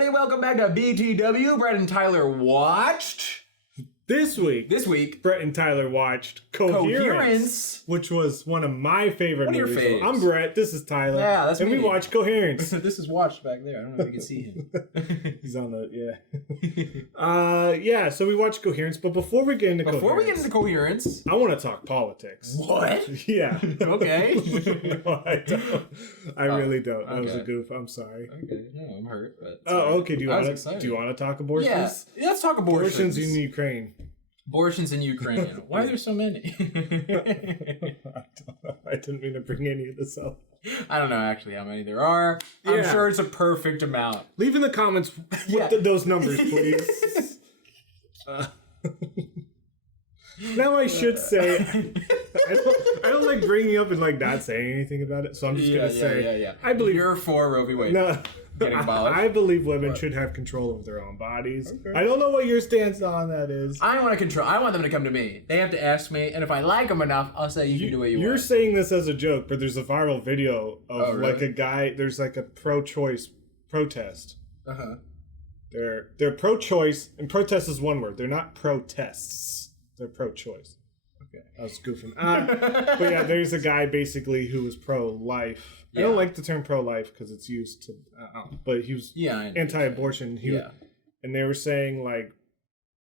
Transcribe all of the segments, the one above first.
everybody. Welcome back to BTW. Brett and Tyler watched. This week, Brett and Tyler watched Coherence, which was one of my favorite movies. Your faves? I'm Brett. This is Tyler. Yeah, that's and me. we watched Coherence. This is watched back there. I don't know if you can see him. He's on the yeah. So we watched Coherence, but before we get into Coherence, I want to talk politics. What? Yeah. Okay. No, I don't. I really don't. That was a goof. I'm sorry. Okay. No, I'm hurt. But okay. Do you want to talk abortions? Yeah. Let's talk abortions. Abortions in Ukraine. Abortions in Ukraine. Why are there so many? I didn't mean to bring any of this up. I don't know actually how many there are. Yeah. I'm sure it's a perfect amount. Leave in the comments with those numbers, please. Now I should say, I don't like bringing up and like not saying anything about it, so I'm just gonna say, I believe you're for Roe v. Wade. No. Getting abolished. I believe women should have control of their own bodies. Okay. I don't know what your stance on that is. I want them to come to me. They have to ask me, and if I like them enough, I'll say you can do what you want. You're saying this as a joke, but there's a viral video of like a guy. There's like a pro-choice protest. They're pro-choice, and protest is one word. They're not protests. They're pro-choice. Okay, I was goofing. But yeah, there's a guy basically who was pro-life. I don't like the term pro-life because it's used to, but he was anti-abortion. And they were saying like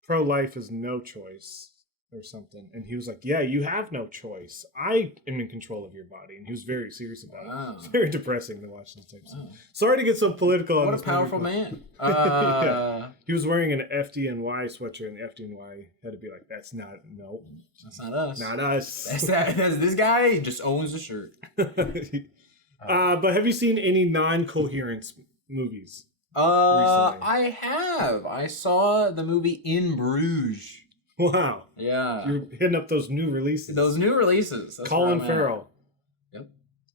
pro-life is no choice or something. And he was like, yeah, you have no choice. I am in control of your body. And he was very serious about it. It's very depressing to watch this type of stuff. Sorry to get so political. What a powerful man. He was wearing an FDNY sweatshirt, and the FDNY had to be like, that's not us. Not us. That's this guy. He just owns the shirt. But have you seen any non-Coherence movies recently? I have. I saw the movie In Bruges. Wow. Yeah. You're hitting up those new releases. That's Colin Farrell. Yep.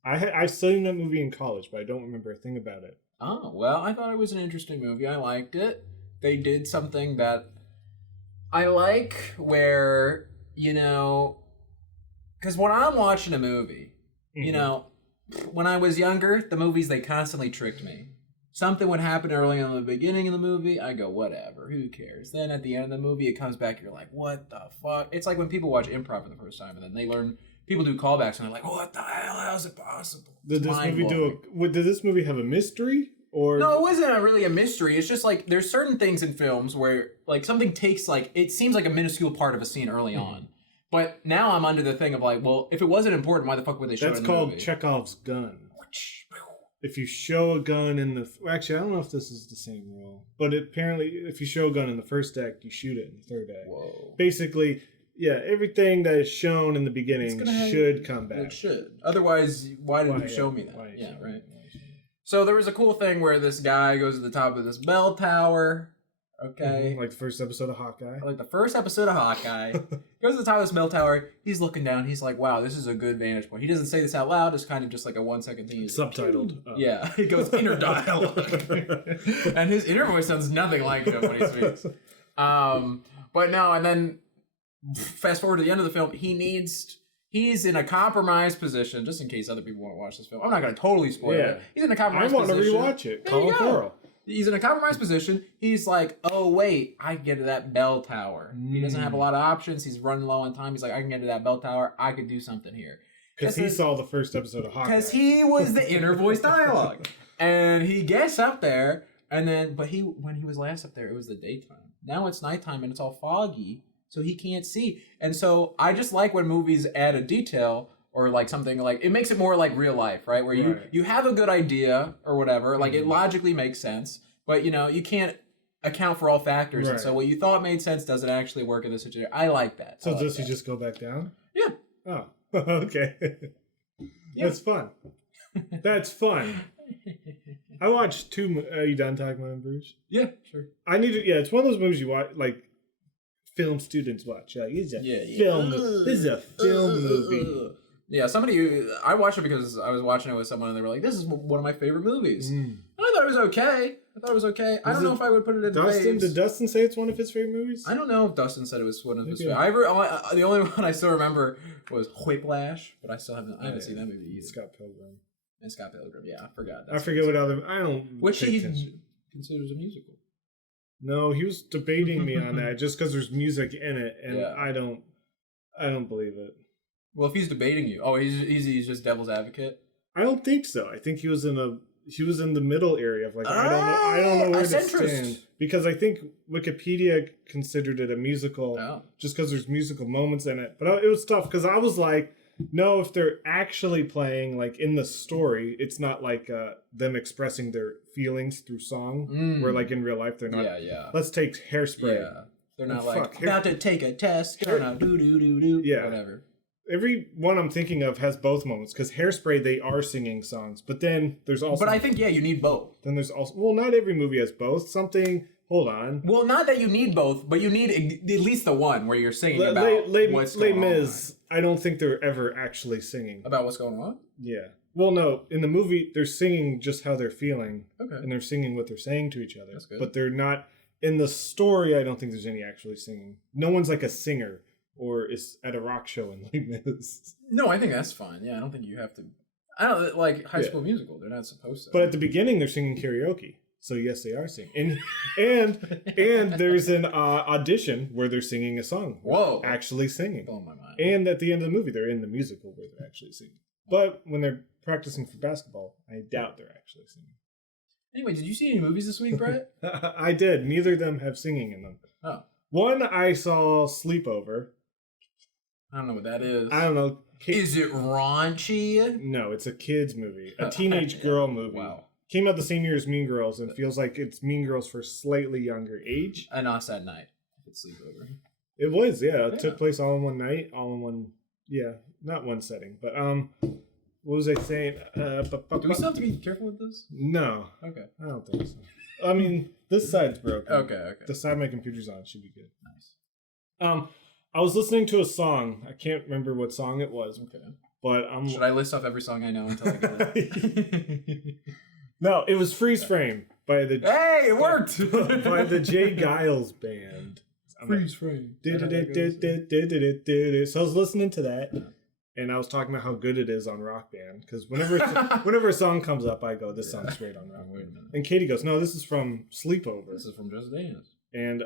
I've seen that movie in college, but I don't remember a thing about it. Oh, well, I thought it was an interesting movie. I liked it. They did something that I like where, because when I'm watching a movie, when I was younger, the movies, they constantly tricked me. Something would happen early in the beginning of the movie, I go, whatever, who cares? Then at the end of the movie, it comes back, you're like, what the fuck? It's like when people watch improv for the first time, and then they learn, people do callbacks, and they're like, what the hell, how is it possible? Did this movie have a mystery? Or no, it wasn't really a mystery. It's just like, there's certain things in films where, like, something takes, like, it seems like a minuscule part of a scene early on. But now I'm under the thing of like, well, if it wasn't important, why the fuck would they show it in the movie? That's called Chekhov's gun. If you show a gun in the... Actually, I don't know if this is the same rule. But apparently, if you show a gun in the first act, you shoot it in the third act. Whoa. Basically, everything that is shown in the beginning should come back. It should. Otherwise, why did you show me that? Right. So there was a cool thing where this guy goes to the top of this bell tower... Okay. Like the first episode of Hawkeye. Goes to the top of this bell tower. He's looking down. He's like, wow, this is a good vantage point. He doesn't say this out loud. It's kind of just like a 1 second thing. Subtitled. Yeah. He goes inner dialogue. And his inner voice sounds nothing like him when he speaks. But no, and then fast forward to the end of the film, he's in a compromised position, just in case other people want to watch this film. I'm not going to totally spoil it. He's in a compromised position. I want to rewatch it. Colin Farrell. He's in a compromised position. He's like, oh, wait, I can get to that bell tower. He doesn't have a lot of options. He's running low on time. He's like, I can get to that bell tower. I could do something here. Because he saw the first episode of Hawkeye. Because he was the inner voice dialogue. And he gets up there, and then, when he was last up there, it was the daytime. Now it's nighttime, and it's all foggy, so he can't see. And so I just like when movies add a detail or like something like, it makes it more like real life, right? Where you have a good idea or whatever, like it logically makes sense, but you can't account for all factors. And so what you thought made sense doesn't actually work in this situation. I like that. So does he just go back down? Yeah. Oh, okay. That's fun. That's fun. I watched two, are you done talking about In Bruges? Yeah, sure. It's one of those movies you watch, like, film students watch. Like, this is a film movie. Yeah, I watched it because I was watching it with someone and they were like, this is one of my favorite movies. And I thought it was okay. I don't know if I would put it in faves. Did Dustin say it's one of his favorite movies? I don't know if Dustin said it was one of his favorite. The only one I still remember was Whiplash, but I haven't seen that movie either. Scott Pilgrim. And Scott Pilgrim, yeah, I forgot. I forget what other, I don't Which pay attention. considers a musical. No, he was debating me on that just because there's music in it, and I don't believe it. Well, if he's debating you, he's just devil's advocate. I don't think so. I think he was in the middle area of like I don't know where to stand, because I think Wikipedia considered it a musical just because there's musical moments in it. But it was tough because I was like, no, if they're actually playing like in the story, it's not like them expressing their feelings through song, where like in real life they're not. Yeah. Let's take Hairspray. Yeah, they're not about to take a test. Yeah, whatever. Every one I'm thinking of has both moments, because Hairspray, they are singing songs, but then there's also... But I think, you need both. Then there's also... Well, not every movie has both. Hold on. Well, not that you need both, but you need at least the one where you're singing about what's going on. I don't think they're ever actually singing. About what's going on? Yeah. Well, no. In the movie, they're singing just how they're feeling. Okay. And they're singing what they're saying to each other. That's good. But they're not... In the story, I don't think there's any actually singing. No one's like a singer. Or is at a rock show in Les Mis. No, I think that's fine. Yeah, I don't think you have to. I don't like High School Musical. They're not supposed to. But at the beginning, they're singing karaoke. So yes, they are singing. And there's an audition where they're singing a song. Whoa! Actually singing. Blowing my mind. And at the end of the movie, they're in the musical where they're actually singing. But when they're practicing for basketball, I doubt they're actually singing. Anyway, did you see any movies this week, Brett? I did. Neither of them have singing in them. Oh. One, I saw Sleepover. I don't know what that is. I don't know. Is it raunchy? No, it's a kid's movie. A teenage girl movie. Wow. Came out the same year as Mean Girls and feels like it's Mean Girls for slightly younger age. And Us at Night. It's Sleepover. It was, yeah. It took place all in one night, all in one, not one setting. But, what was I saying? Do we still have to be careful with this? No. Okay. I don't think so. I mean, this side's broken. Okay. The side my computer's on should be good. Nice. I was listening to a song. I can't remember what song it was. Okay. But should I list off every song I know until I get it? No, it was Freeze Frame by the... Hey, it worked! By the Jay Giles Band. Freeze Frame. So I was listening to that, and I was talking about how good it is on Rock Band, because whenever a song comes up, I go, this song's great on Rock Band. And Katie goes, no, this is from Sleepover. This is from Just Dance. And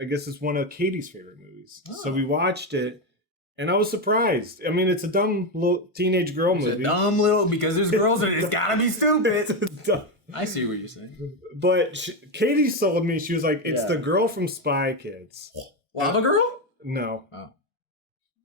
I guess it's one of Katie's favorite movies. Oh. So we watched it, and I was surprised. I mean, it's a dumb little teenage girl movie. It's a dumb little, because there's girls in it. It's gotta be stupid. I see what you're saying. But Katie sold me. She was like, it's the girl from Spy Kids. Lava Girl? No. Oh.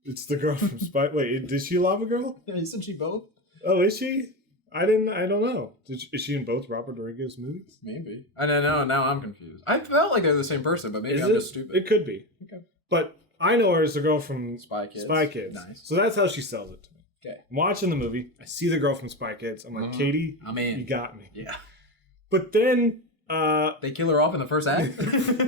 It's the girl from Spy... Wait, is she Lava Girl? Isn't she both? Oh, is she? I don't know. Is she in both Robert Rodriguez movies? Maybe. I don't know. Now I'm confused. I felt like they're the same person, but maybe I'm just stupid. It could be. Okay. But I know her as the girl from Spy Kids. Nice. So that's how she sells it to me. Okay. I'm watching the movie. I see the girl from Spy Kids. I'm like, Katie, I'm in. You got me. Yeah. But then... they kill her off in the first act?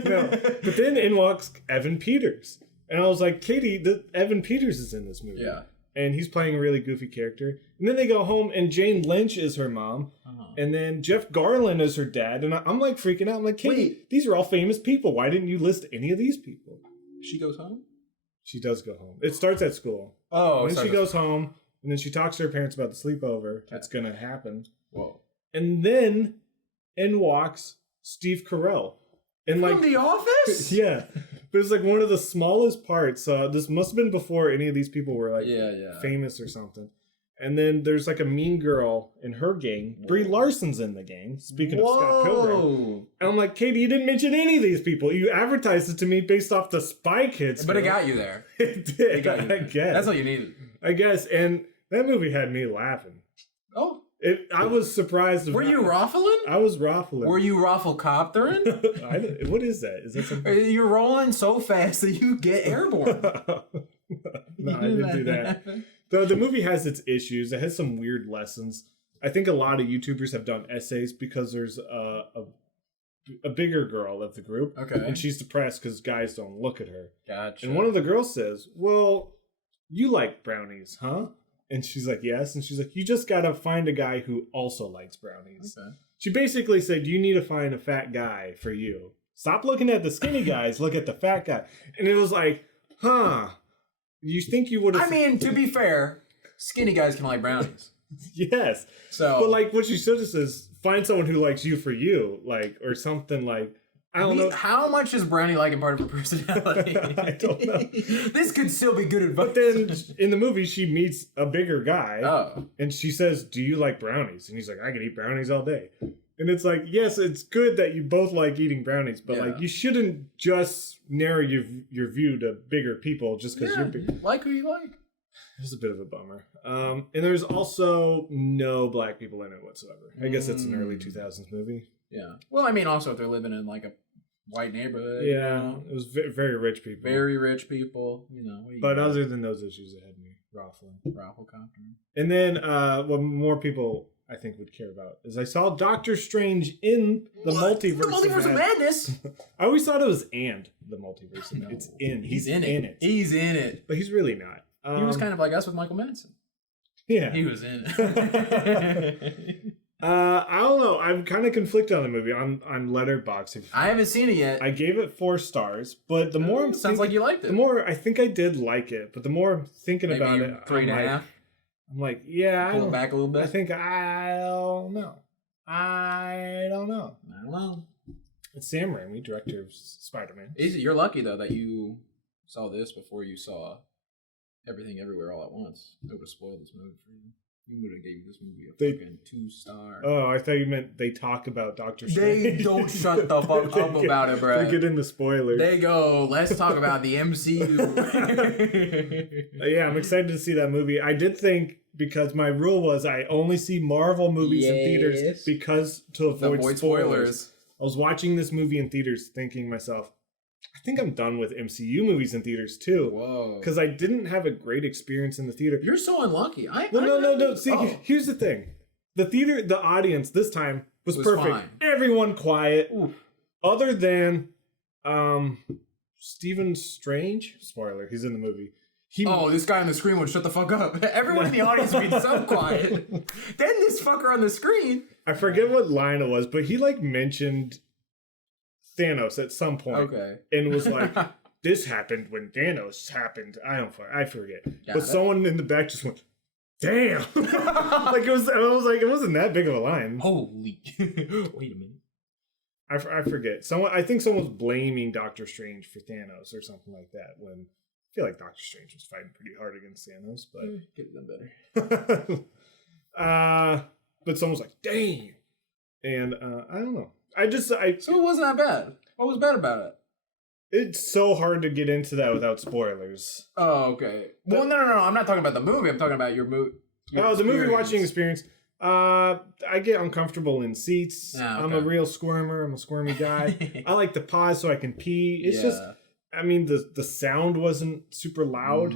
No. But then in walks Evan Peters. And I was like, Katie, Evan Peters is in this movie. Yeah. And he's playing a really goofy character. And then they go home, and Jane Lynch is her mom. And then Jeff Garlin is her dad. And I'm like freaking out. I'm like, Katie, these are all famous people. Why didn't you list any of these people? She goes home? She does go home. It starts at school. Oh, and then she goes home, and then she talks to her parents about the sleepover that's going to happen. Whoa. And then in walks Steve Carell. And from The Office? Yeah. But it's like one of the smallest parts. This must have been before any of these people were like famous or something. And then there's like a mean girl in her gang. Whoa. Brie Larson's in the gang. Speaking of Scott Pilgrim. And I'm like, Katie, you didn't mention any of these people. You advertised it to me based off the Spy Kids. But it got you there. It did. It got you there. I guess. That's all you needed. I guess. And that movie had me laughing. Oh. I was surprised. Were you raffling? I was raffling. Were you rafflecoptering? What is that? Is that something? You're rolling so fast that you get airborne. No, I didn't do that. The movie has its issues. It has some weird lessons. I think a lot of YouTubers have done essays because there's a bigger girl of the group. Okay. And she's depressed because guys don't look at her. Gotcha. And one of the girls says, well, you like brownies, huh? And she's like, yes. And she's like, you just got to find a guy who also likes brownies. Okay. She basically said, you need to find a fat guy for you. Stop looking at the skinny guys. Look at the fat guy. And it was like, huh. You think you would have... I mean, to be fair, skinny guys can like brownies. Yes. So... But like what she should have said is, find someone who likes you for you, like, or something like. I don't know. How much is Brownie liking part of her personality? I don't know. This could still be good advice. But then in the movie, she meets a bigger guy. Oh. And she says, "Do you like brownies?" And he's like, "I can eat brownies all day." And it's like, yes, it's good that you both like eating brownies, but like you shouldn't just narrow your view to bigger people just because you're big. Like who you like. It's a bit of a bummer. And there's also no black people in it whatsoever. I guess it's an early 2000s movie. Yeah. Well, I mean, also if they're living in like a white neighborhood. Yeah, you know? It was very rich people. Very rich people, you know. But other than those issues, it had me rafflecopter. And then what more people I think would care about is I saw Doctor Strange in the multiverse. The multiverse of madness. I always thought it was and the multiverse. No. It's in. He's in it. He's in it. But he's really not. He was kind of like us with Michael Madsen. Yeah, he was in it. I don't know. I'm kind of conflicted on the movie. On Letterboxd. I haven't seen it yet. I gave it 4 stars, but the more I'm sounds like you liked it. The more I think I did like it, but the more I'm thinking about it, 3.5. I'm like, yeah, pull it back a little bit. I think I don't know. I don't know. It's Sam Raimi, director of Spider-Man. You're lucky though that you saw this before you saw Everything Everywhere All at Once. It would have spoiled this movie for you. You would have gave this movie a fucking 2-star. Oh, I thought you meant they talk about Doctor Strange. They don't shut the fuck up about it, bro. They get in the spoilers. They go, let's talk about the MCU. Yeah, I'm excited to see that movie. I did think, because my rule was I only see Marvel movies in theaters because to avoid spoilers. I was watching this movie in theaters thinking to myself, I think I'm done with MCU movies in theaters too. Whoa. Because I didn't have a great experience in the theater. You're so unlucky. No. See, here's the thing. The audience this time was perfect. Fine. Everyone quiet. Oof. Other than Stephen Strange. Spoiler, he's in the movie. This guy on the screen would shut the fuck up. Everyone in the audience would be so quiet. Then this fucker on the screen. I forget what line it was, but he like mentioned Thanos at some point. Okay. And was like, this happened when Thanos happened. I forget. But someone in the back just went, damn. Like I was like, it wasn't that big of a line. Holy. Wait a minute. I forget. I think someone was blaming Doctor Strange for Thanos or something like that when I feel like Doctor Strange was fighting pretty hard against Thanos, but could have done better. But someone was like, dang. And I don't know. So it wasn't that bad. What was bad about it? It's so hard to get into that without spoilers. Oh, okay. Well, no. I'm not talking about the movie. I'm talking about your movie. The movie watching experience. I get uncomfortable in seats. Okay. I'm a real squirmer. I'm a squirmy guy. I like to pause so I can pee. It's just, I mean, the sound wasn't super loud,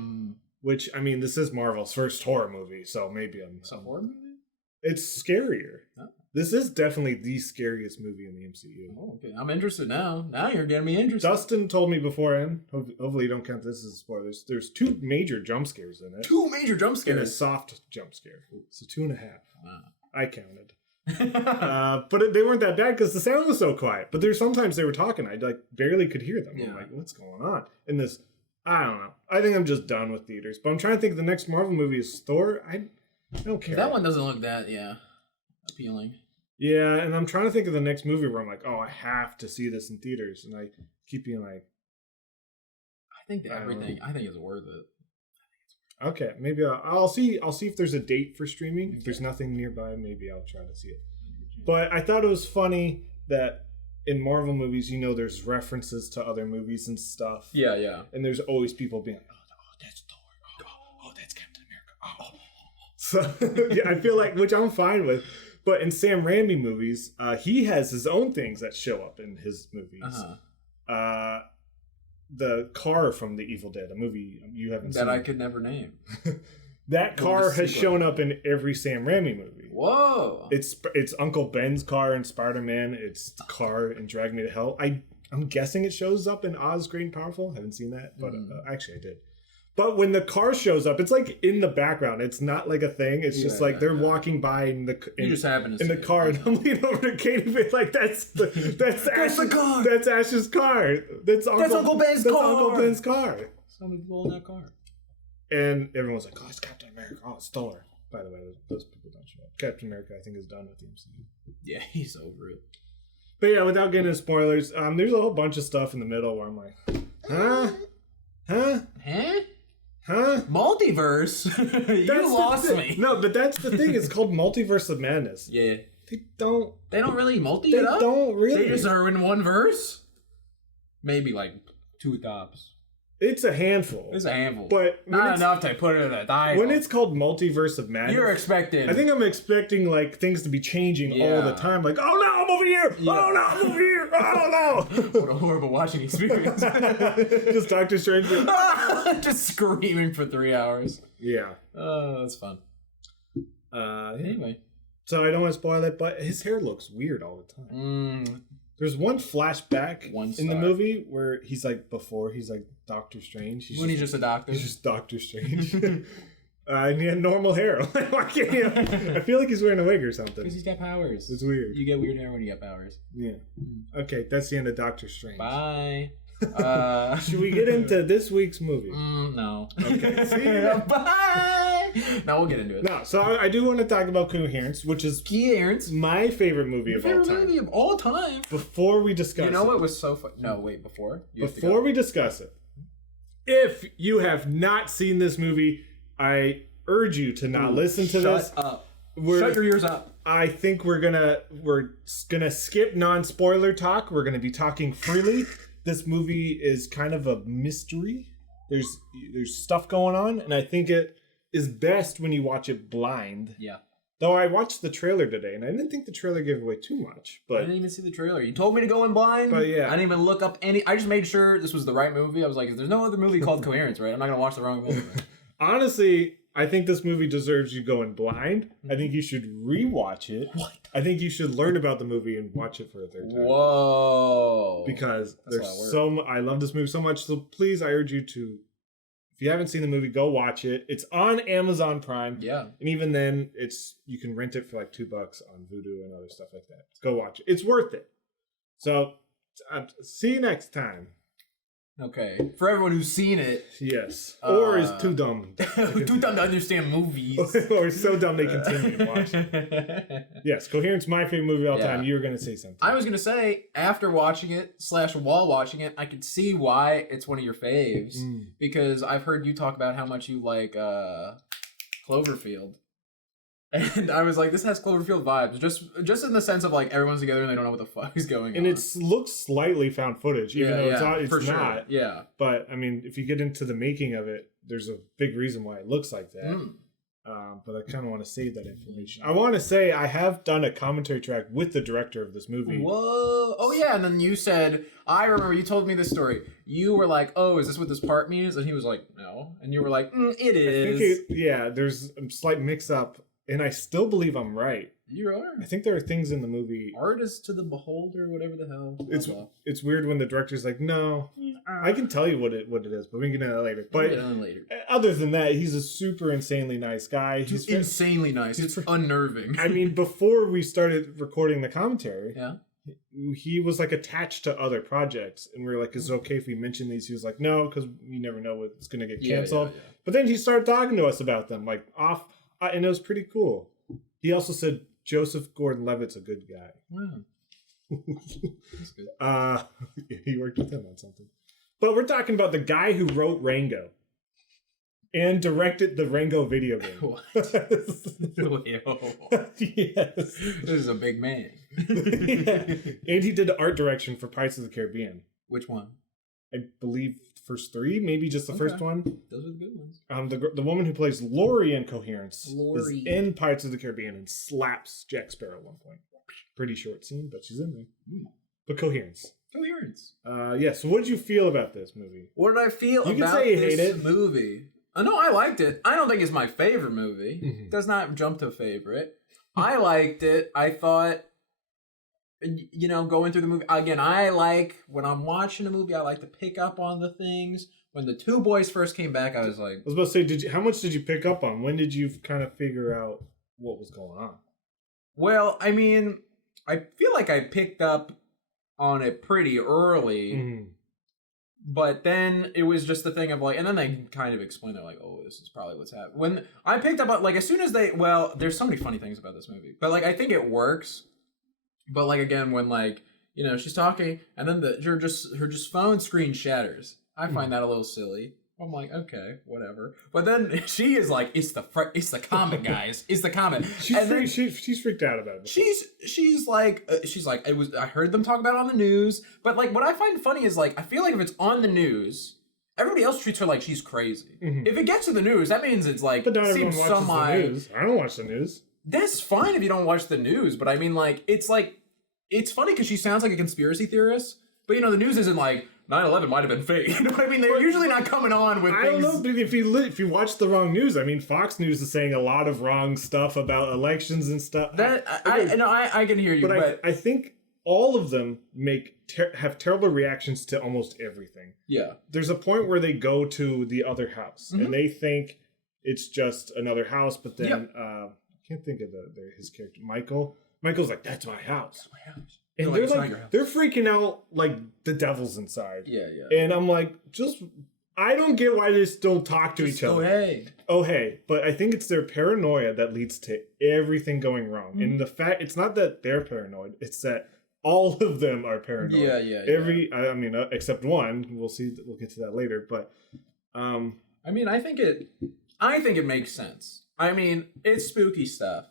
which, I mean, this is Marvel's first horror movie, so maybe It's a horror movie? It's scarier. Oh. This is definitely the scariest movie in the MCU. Oh, okay. I'm interested now. Now you're getting me interested. Dustin told me beforehand, hopefully you don't count this as spoilers, there's 2 major jump scares in it. 2 major jump scares? And a soft jump scare. So 2.5. Wow. I counted. But they weren't that bad because the sound was so quiet. But there's sometimes they were talking, I like barely could hear them. Yeah. I'm like, what's going on? And this, I don't know. I think I'm just done with theaters. But I'm trying to think of the next Marvel movie is Thor. I don't care. That one doesn't look that, appealing. Yeah, and I'm trying to think of the next movie where I'm like, oh, I have to see this in theaters. And I keep being like, I think it's worth it. Okay, maybe I'll see if there's a date for streaming. If there's nothing nearby, maybe I'll try to see it. But I thought it was funny that in Marvel movies, there's references to other movies and stuff. Yeah. And there's always people being like, oh that's Thor. Oh, that's Captain America. So yeah, I feel like, which I'm fine with. But in Sam Raimi movies, he has his own things that show up in his movies. The car from The Evil Dead, a movie you haven't seen. That I could never name. That car has shown up in every Sam Raimi movie. Whoa! It's Uncle Ben's car in Spider-Man. It's the car in Drag Me to Hell. I'm guessing it shows up in Oz Great and Powerful. I haven't seen that, but actually I did. But when the car shows up, it's like in the background. It's not like a thing. It's just like they're walking by in the car, and I'm leaning over to Katie, being like, "That's Ash's car. That's Ash's car. That's Uncle Ben's car. That's Uncle Ben's car. Somebody pulled that car." And everyone's like, "Oh, it's Captain America. Oh, it's Thor." By the way, those people don't show up. Captain America, I think, is done with the MCU. Yeah, he's over it. But yeah, without getting into spoilers, there's a whole bunch of stuff in the middle where I'm like, huh? Multiverse? You lost me. No, but that's the thing. It's called Multiverse of Madness. Yeah. They don't really multi it up? They don't really. They just are in one verse? Maybe like 2 tops. It's a handful. But not enough to put it in a title. When it's called Multiverse of Madness, you're expecting. I think I'm expecting like things to be changing all the time. Like, oh no, I'm over here. Yeah. Oh no, I'm over here. Oh no. What a horrible watching experience. Just Doctor Strange. Just screaming for 3 hours. Yeah. Oh, that's fun. Anyway. So I don't want to spoil it, but his hair looks weird all the time. There's one flashback in the movie where he's like Doctor Strange. He's just a doctor. He's just Doctor Strange. And he had normal hair. Why can't he I feel like he's wearing a wig or something. Because he's got powers. It's weird. You get weird hair when you get powers. Yeah. Okay, that's the end of Doctor Strange. Bye. Should we get into this week's movie? No. Okay. See ya. Bye. No, we'll get into it. No, so I do want to talk about Coherence, which is my favorite movie of all time. Before we discuss it. You know what was so fun? No, wait, before? Before we discuss it. If you have not seen this movie, I urge you to not listen to this. Shut up. Shut your ears up. I think we're gonna skip non-spoiler talk. We're gonna be talking freely. This movie is kind of a mystery. There's stuff going on, and I think it is best when you watch it blind. Yeah. Though I watched the trailer today, and I didn't think the trailer gave away too much. But I didn't even see the trailer. You told me to go in blind. But yeah. I didn't even look up any. I just made sure this was the right movie. I was like, if there's no other movie called Coherence, right? I'm not going to watch the wrong movie. Honestly, I think this movie deserves you going blind. I think you should rewatch it. What? I think you should learn about the movie and watch it for a third time. Whoa. Because I love this movie so much. So please, I urge you to, if you haven't seen the movie, go watch it. It's on Amazon Prime. Yeah. And even then, you can rent it for like $2 on Vudu and other stuff like that. Go watch it. It's worth it. So, see you next time. Okay. For everyone who's seen it. Yes. Or is too dumb. Too dumb to understand movies. Or so dumb they continue to watch it. Yes, Coherence, my favorite movie of all time. You were going to say something. I was going to say, after watching it, while watching it, I could see why it's one of your faves. Because I've heard you talk about how much you like Cloverfield. And I was like, this has Cloverfield vibes. Just in the sense of like everyone's together and they don't know what the fuck is going on. And it looks slightly found footage, even though it's not. Sure. Yeah. But I mean, if you get into the making of it, there's a big reason why it looks like that. But I kind of want to save that information. I want to say I have done a commentary track with the director of this movie. Whoa. Oh yeah, and then you said, I remember you told me this story. You were like, oh, is this what this part means? And he was like, no. And you were like, it is. I think there's a slight mix up. And I still believe I'm right. You are. I think there are things in the movie. Art is to the beholder, whatever the hell. It's weird when the director's like, no, I can tell you what it is, but we can get into that later. But other than that, he's a super insanely nice guy. He's insanely nice. It's unnerving. I mean, before we started recording the commentary, he was like attached to other projects, and we were like, is it okay if we mention these? He was like, no, because you never know what's going to get canceled. Yeah. But then he started talking to us about them, like off. And it was pretty cool. He also said Joseph Gordon-Levitt's a good guy. Wow. That's good. He worked with him on something. But we're talking about the guy who wrote Rango and directed the Rango video game. What? Yes. This is a big man. And he did the art direction for Pirates of the Caribbean. Which one? I believe first 3, maybe just the first one. Those are the good ones. The woman who plays Lori in Coherence is in Pirates of the Caribbean and slaps Jack Sparrow at one point. Pretty short scene, but she's in there. But Coherence. Yeah, so what did you feel about this movie? What did I feel about this movie? No, I liked it. I don't think it's my favorite movie. It does not jump to favorite. I liked it. I thought, going through the movie again, I like when I'm watching a movie, I like to pick up on the things. When the 2 boys first came back, I was like, I was about to say, how much did you pick up on? When did you kind of figure out what was going on? Well, I mean, I feel like I picked up on it pretty early, But then it was just the thing of like, and then they kind of explained, they're like, oh, this is probably what's happening. When I picked up, like, as soon as there's so many funny things about this movie, but like, I think it works. But like, again, when like, she's talking and then her phone screen shatters. I find that a little silly. I'm like, okay, whatever. But then she is like, it's the comet, guys. It's the comet. She's freaked out about it. She's like, I heard them talk about it on the news. But like, what I find funny is like, I feel like if it's on the news, everybody else treats her like she's crazy. Mm-hmm. If it gets to the news, that means it's like, but not everyone watches the news. I don't watch the news. That's fine if you don't watch the news. But I mean, like, it's funny because she sounds like a conspiracy theorist. But the news isn't like, 9/11 might have been fake. You know what I mean? They're usually not coming on with things. I don't know, but if you watch the wrong news, I mean, Fox News is saying a lot of wrong stuff about elections and stuff. I can hear you, but I think all of them have terrible reactions to almost everything. Yeah. There's a point where they go to the other house, and they think it's just another house, but then I can't think of his character, Michael. Michael's like, that's my house. That's my house. And they're freaking out like the devil's inside. Yeah. And I'm like, I don't get why they just don't talk to each other. Oh, hey. But I think it's their paranoia that leads to everything going wrong. Mm-hmm. And the fact, it's not that they're paranoid, it's that all of them are paranoid. Yeah. I mean, except one. We'll get to that later. But, I mean, I think it makes sense. I mean, it's spooky stuff.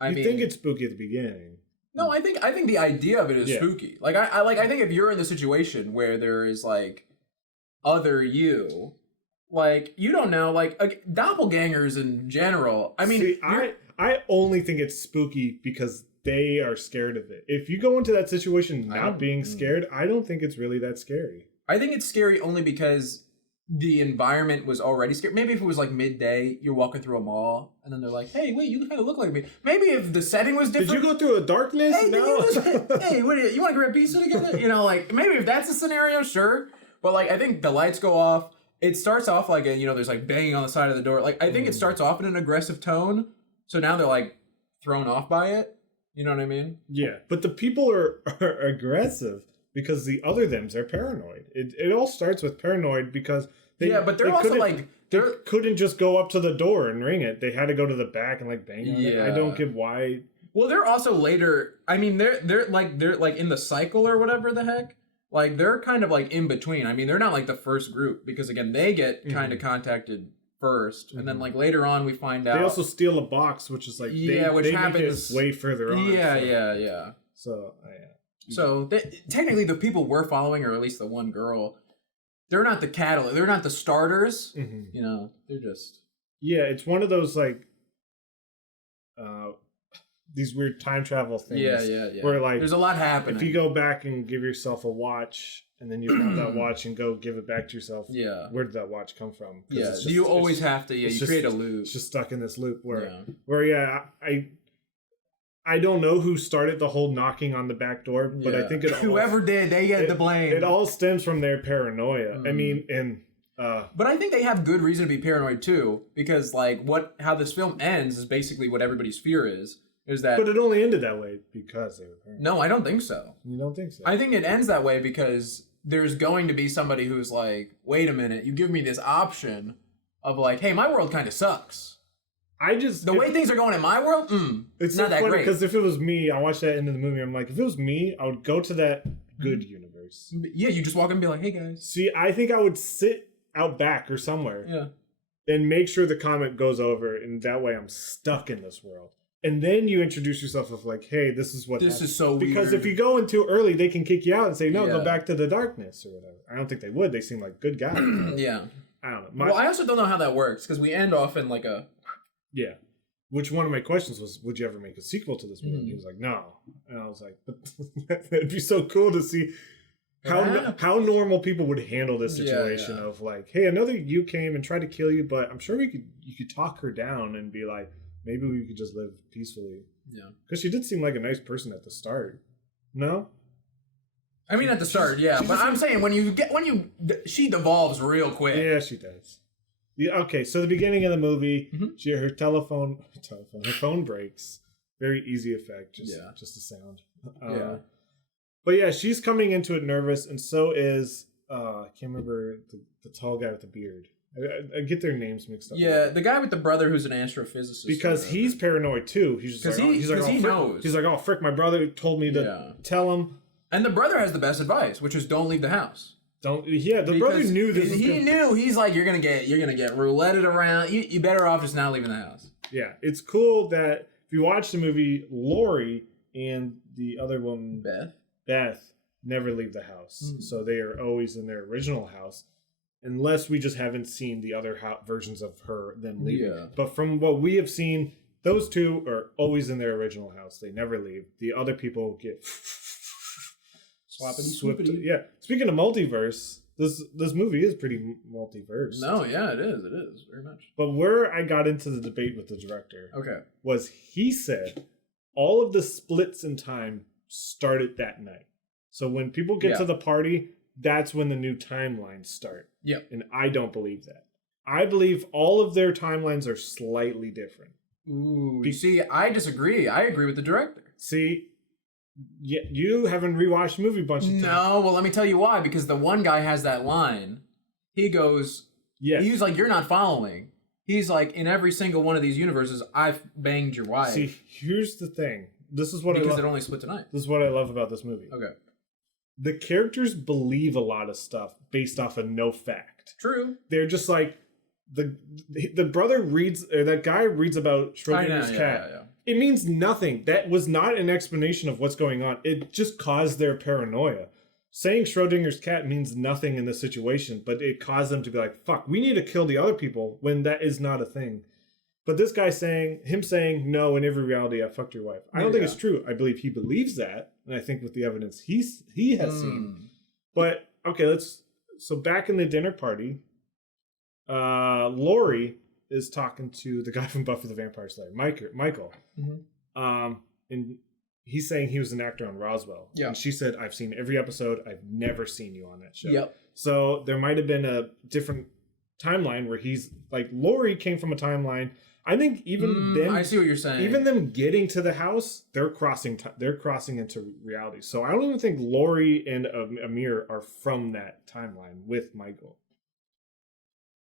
I think it's spooky at the beginning. No, I think the idea of it is spooky. Like I think if you're in the situation where there is like other you, like you don't know, like doppelgangers in general. I mean, I only think it's spooky because they are scared of it. If you go into that situation not being scared, I don't think it's really that scary. I think it's scary only because the environment was already scary. Maybe if it was like midday, you're walking through a mall, and then they're like, "Hey, wait, you kind of look like me." Maybe if the setting was different. Did you go through a darkness? Hey, no. Hey, what you want to grab pizza together? Like maybe if that's the scenario, sure. But like, I think the lights go off. It starts off like there's like banging on the side of the door. Like I think it starts off in an aggressive tone. So now they're like thrown off by it. You know what I mean? Yeah, but the people are aggressive because the other thems are paranoid. It all starts with paranoid because. But they're also like they couldn't just go up to the door and ring it. They had to go to the back and like bang on it. I don't get why. Well, they're also later. I mean, they're like in the cycle or whatever the heck. Like they're kind of like in between. I mean, they're not like the first group because again, they get kind of contacted first, and then like later on we find out they also steal a box, which is like which happens way further on. Yeah. So So technically, the people we're following, or at least the one girl. They're not the catalyst. They're not the starters. Mm-hmm. They're just. Yeah, it's one of those like, these weird time travel things. Yeah. Where like, there's a lot happening. If you go back and give yourself a watch, and then you have that watch and go give it back to yourself. Yeah. Where did that watch come from? Yeah. You always have to. Yeah. You create a loop. It's just stuck in this loop where I don't know who started the whole knocking on the back door, but I think whoever did, they get the blame. It all stems from their paranoia. I mean, but I think they have good reason to be paranoid too, because like how this film ends is basically what everybody's fear is that. But it only ended that way because they were paranoid. No, I don't think so. You don't think so? I think it ends that way because there's going to be somebody who's like, wait a minute, you give me this option of like, hey, my world kind of sucks. The way things are going in my world, it's not that great. Because if it was me, I watched that end of the movie. I'm like, if it was me, I would go to that good universe. Yeah, you just walk in and be like, hey guys. See, I think I would sit out back or somewhere. Yeah. And make sure the comet goes over, and that way I'm stuck in this world. And then you introduce yourself of like, hey, this is what this is so weird. Because if you go in too early, they can kick you out and say, no, go back to the darkness or whatever. I don't think they would. They seem like good guys. Yeah. I don't know. Well, I also don't know how that works because we end off in like a. Yeah. Which one of my questions was, would you ever make a sequel to this movie? And he was like, no. And I was like, it'd be so cool to see how normal people would handle this situation of like, hey, another you came and tried to kill you, but I'm sure you could talk her down and be like, maybe we could just live peacefully. Yeah. Because she did seem like a nice person at the start. No? I mean, at the start, yeah. But I'm saying she devolves real quick. Yeah, she does. Yeah, okay, so the beginning of the movie, her phone breaks. Very easy effect, just a sound. But yeah, she's coming into it nervous, and so is I can't remember the tall guy with the beard. I get their names mixed up. Yeah, the guy with the brother who's an astrophysicist. Because he's paranoid too. He's just he knows. He's like, oh frick, my brother told me to tell him. And the brother has the best advice, which is don't leave the house. The brother knew this. He knew. He's like, you're gonna get rouletted around. You better off just not leaving the house. Yeah, it's cool that if you watch the movie, Lori and the other woman, Beth, never leave the house. So they are always in their original house. Unless we just haven't seen the other versions of her then leaving. Yeah. But from what we have seen, those two are always in their original house. They never leave. The other people get swapped. Yeah. Speaking of multiverse, this movie is pretty multiverse. No, yeah, it is. It is very much. But where I got into the debate with the director, was he said all of the splits in time started that night. So when people get to the party, that's when the new timelines start. Yep. And I don't believe that. I believe all of their timelines are slightly different. Ooh. See, I disagree. I agree with the director. See, you haven't rewatched the movie a bunch of times. No, well, let me tell you why. Because the one guy has that line. He goes, he's like, you're not following. He's like, in every single one of these universes, I've banged your wife. See, here's the thing. This is what because it only split tonight. This is what I love about this movie. Okay. The characters believe a lot of stuff based off of no fact. True. They're just like the brother reads, or that guy reads about Schrodinger's cat. Yeah. It means nothing. That was not an explanation of what's going on. It just caused their paranoia. Saying Schrodinger's cat means nothing in this situation, but it caused them to be like, "Fuck, we need to kill the other people," when that is not a thing. But this guy saying, no, in every reality, I fucked your wife. I don't think it's true. I believe he believes that. And I think with the evidence he has seen. But, okay, so back in the dinner party, Lori is talking to the guy from Buffy the Vampire Slayer, Michael. Mm-hmm. And he's saying he was an actor on Roswell. Yeah. And she said, I've seen every episode. I've never seen you on that show. Yep. So there might have been a different timeline where he's like, Lori came from a timeline. I think even them, I see what you're saying. Even them getting to the house, they're crossing into reality. So I don't even think Lori and Amir are from that timeline with Michael,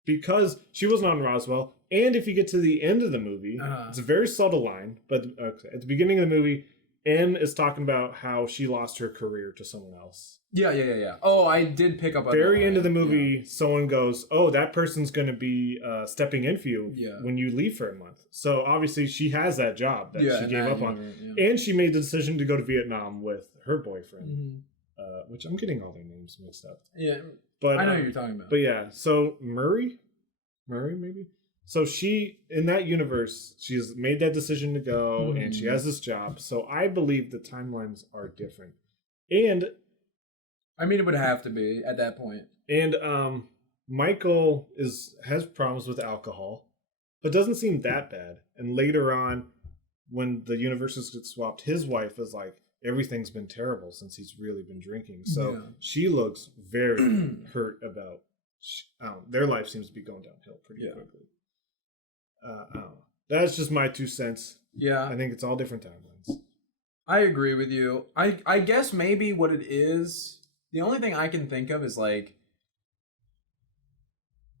because she wasn't on Roswell. And if you get to the end of the movie, it's a very subtle line, but at the beginning of the movie, M is talking about how she lost her career to someone else. Yeah. Oh, I did pick up on very end of the movie, someone goes, oh, that person's going to be stepping in for you when you leave for a month. So obviously she has that job that she gave up on. And she made the decision to go to Vietnam with her boyfriend, which I'm getting all their names mixed up. Yeah, but I know what you're talking about. But yeah, so Murray maybe? So she, in that universe, she's made that decision to go, and she has this job. So I believe the timelines are different. And I mean, it would have to be at that point. And Michael has problems with alcohol, but doesn't seem that bad. And later on, when the universes get swapped, his wife is like, everything's been terrible since he's really been drinking. So she looks very hurt about their life seems to be going downhill pretty quickly. I don't know. That's just my 2 cents. Yeah. I think it's all different timelines. I agree with you. I guess maybe what it is, the only thing I can think of is like,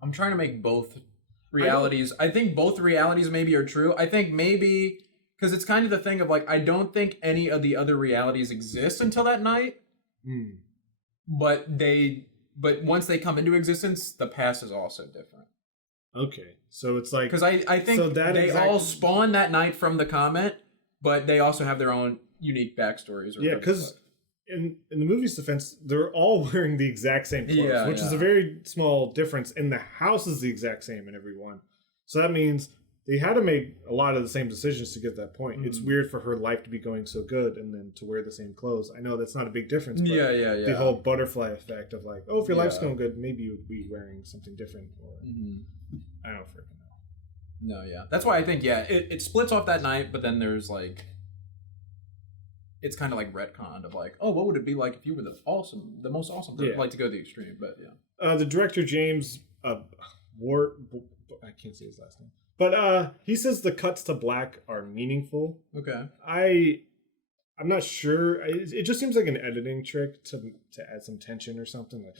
I'm trying to make both realities. I think both realities maybe are true. I think maybe, because it's kind of the thing of like, I don't think any of the other realities exist until that night. But once they come into existence, the past is also different. Okay, so it's like, because I think so they all spawn that night from the comment, but they also have their own unique backstories. Yeah, because in the movie's defense, they're all wearing the exact same clothes, which is a very small difference. And the house is the exact same in every one, so that means they had to make a lot of the same decisions to get that point. It's weird for her life to be going so good and then to wear the same clothes. I know that's not a big difference, but the whole butterfly effect of like, oh, if your life's going good, maybe you would be wearing something different. Or I don't freaking know. No, that's why I think it splits off that night, but then there's like, it's kind of like retconned of like, oh, what would it be like if you were the most awesome person? Like to go to the extreme, but the director James Ward, I can't say his last name. But he says the cuts to black are meaningful. Okay. I'm not sure. It just seems like an editing trick to add some tension or something. Like,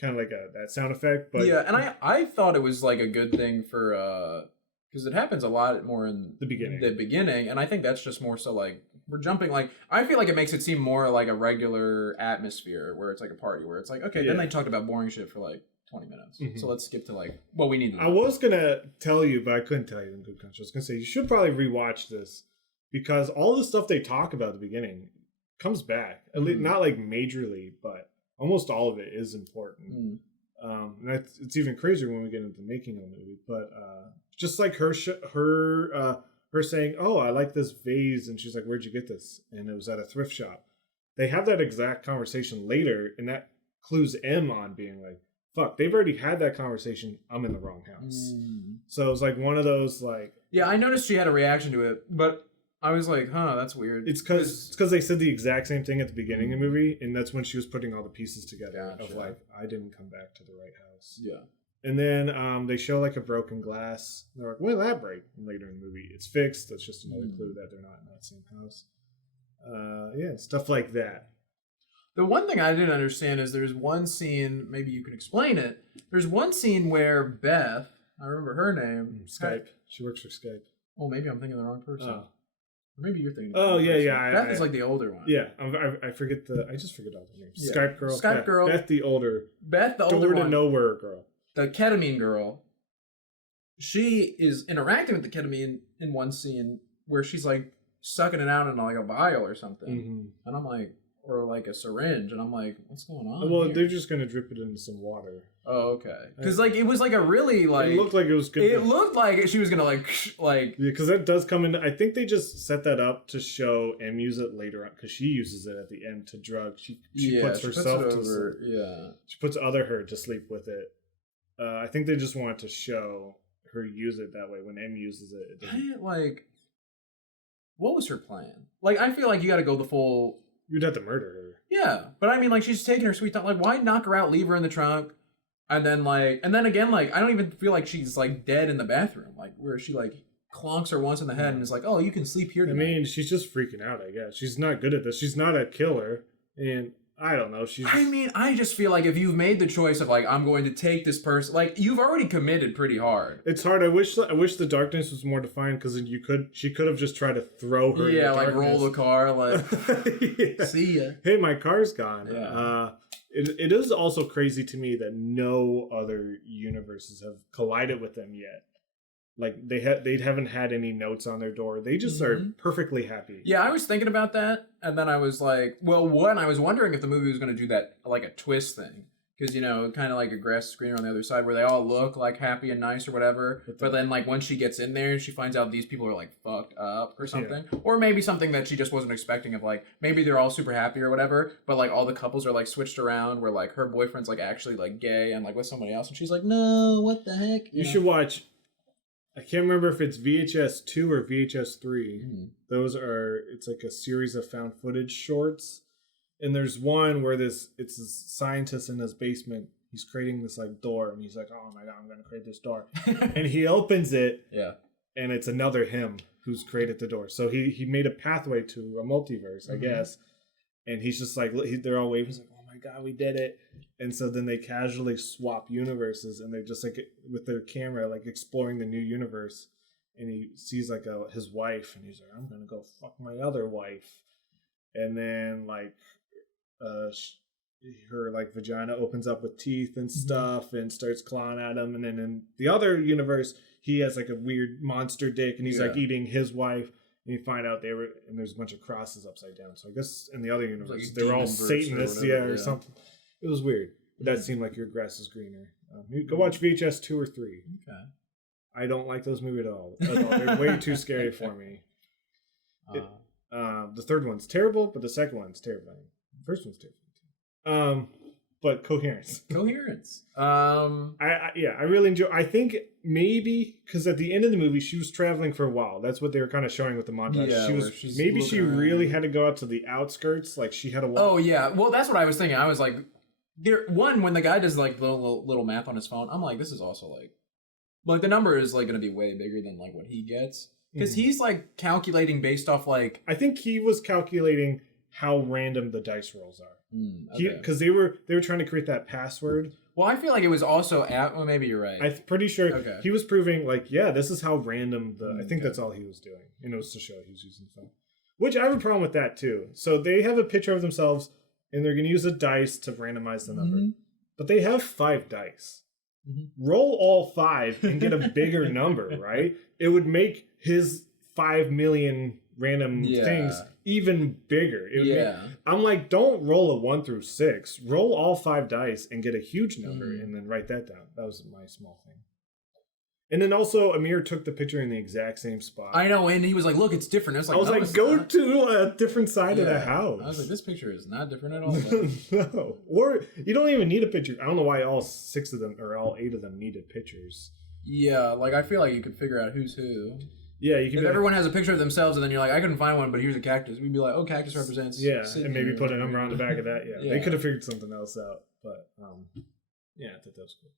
kind of like that sound effect. But yeah, and I thought it was like a good thing for because it happens a lot more in the beginning, and I think that's just more so like we're jumping like I feel like it makes it seem more like a regular atmosphere where it's like a party where it's like okay, then they talked about boring shit for like 20 minutes, so let's skip to like what we need to know. I was gonna tell you, but I couldn't tell you in good conscience. I was gonna say you should probably rewatch this because all the stuff they talk about at the beginning comes back, at least not like majorly, but almost all of it is important. And it's even crazier when we get into the making of the movie. But just like her saying, "Oh, I like this vase," and she's like, "Where'd you get this?" And it was at a thrift shop. They have that exact conversation later, and that clues M on being like, "Fuck, they've already had that conversation. I'm in the wrong house." So it was like one of those like. Yeah, I noticed she had a reaction to it, but I was like, huh, that's weird. It's because they said the exact same thing at the beginning of the movie, and that's when she was putting all the pieces together of like, I didn't come back to the right house. Yeah. And then they show like a broken glass. They're like, when did that break? And later in the movie, it's fixed. That's just another clue that they're not in that same house. Yeah, stuff like that. The one thing I didn't understand is there's one scene, maybe you can explain it. There's one scene where Beth, I remember her name. Skype. She works for Skype. Oh, maybe I'm thinking of the wrong person. Oh. Maybe you're thinking. Oh yeah. Beth is like the older one. Yeah, I forget I just forget all the names. Yeah. Skype girl. Beth the older. Beth the older door to one. nowhere girl. The ketamine girl. She is interacting with the ketamine in one scene where she's like sucking it out in like a vial or something, and I'm like, or like a syringe, and I'm like, what's going on? Well, here? they're just gonna drip it into some water. Oh, okay. Because like it was like a really like. It looked like it was good. It looked like she was gonna like. Yeah, because that does come in. I think they just set that up to show M use it later on because she uses it at the end to drug. She puts herself to sleep. Yeah. She puts other her to sleep with it. I think they just wanted to show her use it that way. When M uses it, what was her plan? Like, I feel like you got to go the full. You'd have to murder her. Yeah, but I mean, like, she's taking her sweet time. Like, why knock her out, leave her in the trunk, and then again, like, I don't even feel like she's like dead in the bathroom, like where she like clonks her once in the head and is like, "Oh, you can sleep here tonight." I mean, she's just freaking out. I guess she's not good at this. She's not a killer, and I don't know. I just feel like if you've made the choice of like, I'm going to take this person, like you've already committed pretty hard. It's hard. I wish the darkness was more defined because then she could have just tried to throw her. Yeah, in the like darkness. roll the car, like yeah. See ya. Hey, my car's gone. Yeah. It is also crazy to me that no other universes have collided with them yet. Like they haven't had any notes on their door. They just are perfectly happy. Yeah, I was thinking about that, and then I was like, well, one, I was wondering if the movie was going to do that, like a twist thing, because kind of like a grass screener on the other side where they all look like happy and nice or whatever, but then like once she gets in there, she finds out these people are like fucked up or something, or maybe something that she just wasn't expecting of like maybe they're all super happy or whatever, but like all the couples are like switched around where like her boyfriend's like actually like gay and like with somebody else, and she's like, no, what the heck? You should watch. I can't remember if it's VHS 2 or VHS 3. It's like a series of found footage shorts. And there's one where it's a scientist in his basement. He's creating this like door and he's like, oh my God, I'm going to create this door. And he opens it. Yeah. And it's another him who's created the door. So he made a pathway to a multiverse, I guess. And he's just like, they're all waving. He's like, oh my God, we did it. And so then they casually swap universes and they're just like with their camera, like exploring the new universe. And he sees like his wife and he's like, I'm going to go fuck my other wife. And then like her like vagina opens up with teeth and stuff and starts clawing at him. And then in the other universe, he has like a weird monster dick and he's like eating his wife. And you find out and there's a bunch of crosses upside down. So I guess in the other universe, like they were all Satanists, or something. It was weird. But that seemed like your grass is greener. Go watch VHS 2 or 3. Okay. I don't like those movies at all. They're way too scary for me. The third one's terrible, but the second one's terrifying. The first one's terrifying. But Coherence. I really enjoy. I think maybe because at the end of the movie she was traveling for a while. That's what they were kind of showing with the montage. Yeah, she really had to go out to the outskirts. Like she had to walk. Oh yeah, well that's what I was thinking. I was like, when the guy does like little math on his phone, I'm like, this is also like the number is like going to be way bigger than like what he gets because he's like calculating based off like. I think he was calculating how random the dice rolls are. Okay. Because they were trying to create that password. Well, I feel like it was also well, maybe you're right. I'm pretty sure he was proving like, yeah, this is how random I think that's all he was doing. And it was to show he was using the phone. Which I have a problem with that too. So they have a picture of themselves and they're going to use a dice to randomize the number. But they have 5 dice. Roll all 5 and get a bigger number, right? It would make his 5 million random things even bigger. I'm like, don't roll a 1 through 6. Roll all 5 dice and get a huge number and then write that down. That was my small thing. And then also Amir took the picture in the exact same spot. I know, and he was like, look, it's different. I was like, go to a different side of the house. I was like, this picture is not different at all. No. Or you don't even need a picture. I don't know why all 6 of them or all 8 of them needed pictures. Yeah, like I feel like you could figure out who's who. Yeah, you can. If everyone has a picture of themselves, and then you're like, I couldn't find one, but here's a cactus. We'd be like, oh, cactus represents. Yeah, and maybe put a number on the back of that. Yeah, they could have figured something else out, but yeah, I thought that was cool.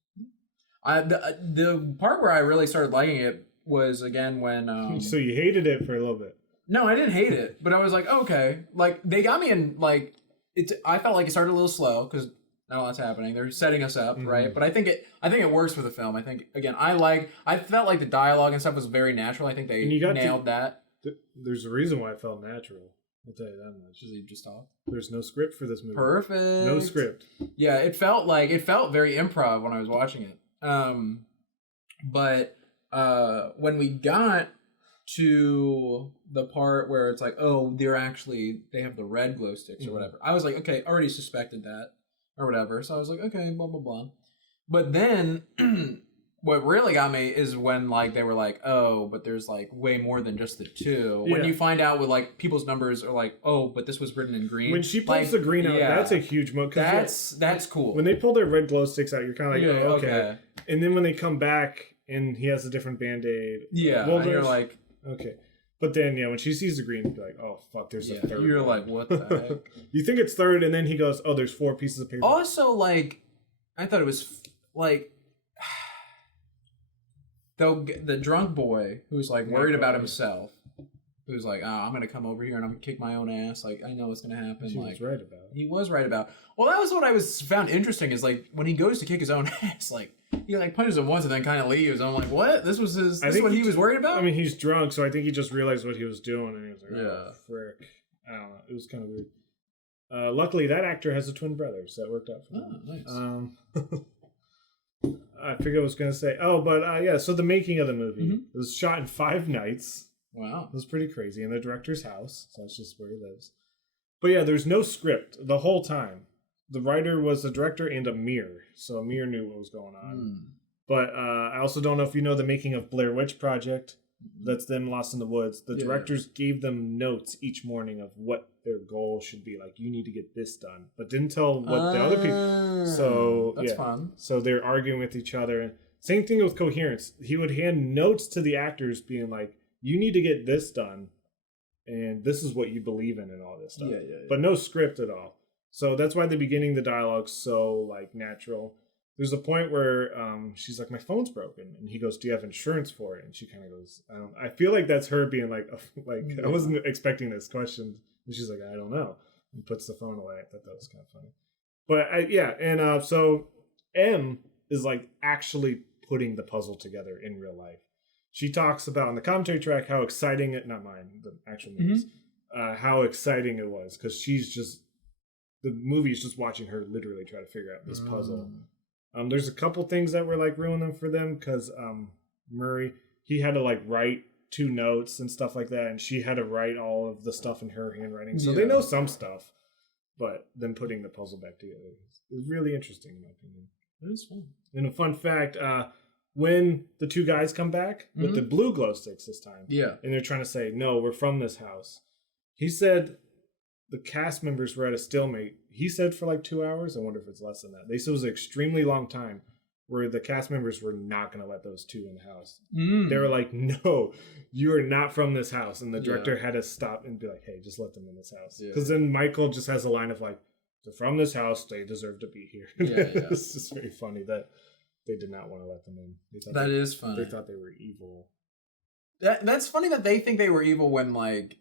The part where I really started liking it was again when. So you hated it for a little bit. No, I didn't hate it, but I was like, okay, like they got me in like it. I felt like it started a little slow because not a lot's happening. They're setting us up, right? But I think it works for the film. I think again, I felt like the dialogue and stuff was very natural. I think they nailed that. There's a reason why it felt natural. I'll tell you that much. Does he just talk? There's no script for this movie. Perfect. No script. Yeah, it felt very improv when I was watching it. But when we got to the part where it's like, oh, they have the red glow sticks or whatever. I was like, okay, already suspected that or whatever. So I was like, okay, blah, blah, blah. But then what really got me is when like they were like, oh, but there's like way more than just the 2. Yeah. When you find out with like people's numbers are like, oh, but this was written in green. When she pulls the green out, that's a huge moment. That's cool. When they pull their red glow sticks out, you're kind of like, oh, okay. And then when they come back and he has a different Band-Aid. Yeah, and you're like, okay. But then, when she sees the green, you're like, oh, fuck, there's a third. You're like, what the heck? You think it's third, and then he goes, oh, there's 4 pieces of paper. Also, like, I thought it was, like, the drunk boy who's, like, worried about himself, who's like, oh, I'm going to come over here and I'm going to kick my own ass. Like, I know what's going to happen. He was right about it. He was right about it. Well, that was what I found interesting is, like, when he goes to kick his own ass, like, he like punches him once and then kind of leaves. I'm like, what? This is what he was worried about? I mean, he's drunk, so I think he just realized what he was doing, and he was like, oh, frick. I don't know. It was kind of weird. Luckily, that actor has a twin brother, so that worked out for him. Nice. I forget what I was going to say. Oh, but so the making of the movie. It was shot in 5 nights. Wow. It was pretty crazy. In the director's house, so that's just where he lives. But yeah, there's no script the whole time. The writer was the director and Amir, so Amir knew what was going on. But I also don't know if you know the making of Blair Witch Project. That's them lost in the woods. The directors gave them notes each morning of what their goal should be. Like, you need to get this done, but didn't tell what the other people. So that's fun. So they're arguing with each other. Same thing with Coherence. He would hand notes to the actors, being like, "You need to get this done, and this is what you believe in, and all this stuff." But no script at all. So that's why the beginning, the dialogue's so like natural. There's a point where she's like, my phone's broken, and he goes, do you have insurance for it? And she kind of goes, I don't. I feel like that's her being like, I wasn't expecting this question. And she's like, I don't know, and puts the phone away. I thought that was kind of funny. But so M is like actually putting the puzzle together in real life. She talks about on the commentary track how exciting it, not mine, the actual movies, how exciting it was, because the movie is just watching her literally try to figure out this puzzle. There's a couple things that were like ruining for them, because Murray, he had to like write 2 notes and stuff like that, and she had to write all of the stuff in her handwriting. So they know some stuff, but then putting the puzzle back together is really interesting in my opinion. It is fun. And a fun fact, when the 2 guys come back with the blue glow sticks this time, and they're trying to say, no, we're from this house, he said the cast members were at a stalemate. He said for like 2 hours. I wonder if it's less than that. They said it was an extremely long time where the cast members were not going to let those 2 in the house. They were like, no, you are not from this house. And the director had to stop and be like, hey, just let them in this house. Because then Michael just has a line of like, they're from this house, they deserve to be here. It's just very funny that they did not want to let them in. That is funny. They thought they were evil. That's funny that they think they were evil when like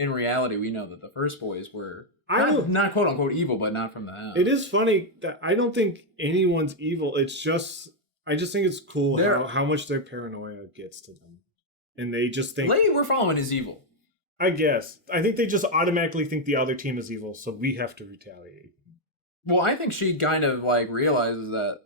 in reality, we know that the first boys were not quote unquote evil, but not from the house. It is funny that I don't think anyone's evil. I just think it's cool how much their paranoia gets to them. And they just think... The lady we're following is evil. I guess. I think they just automatically think the other team is evil, so we have to retaliate. Well, I think she kind of like realizes that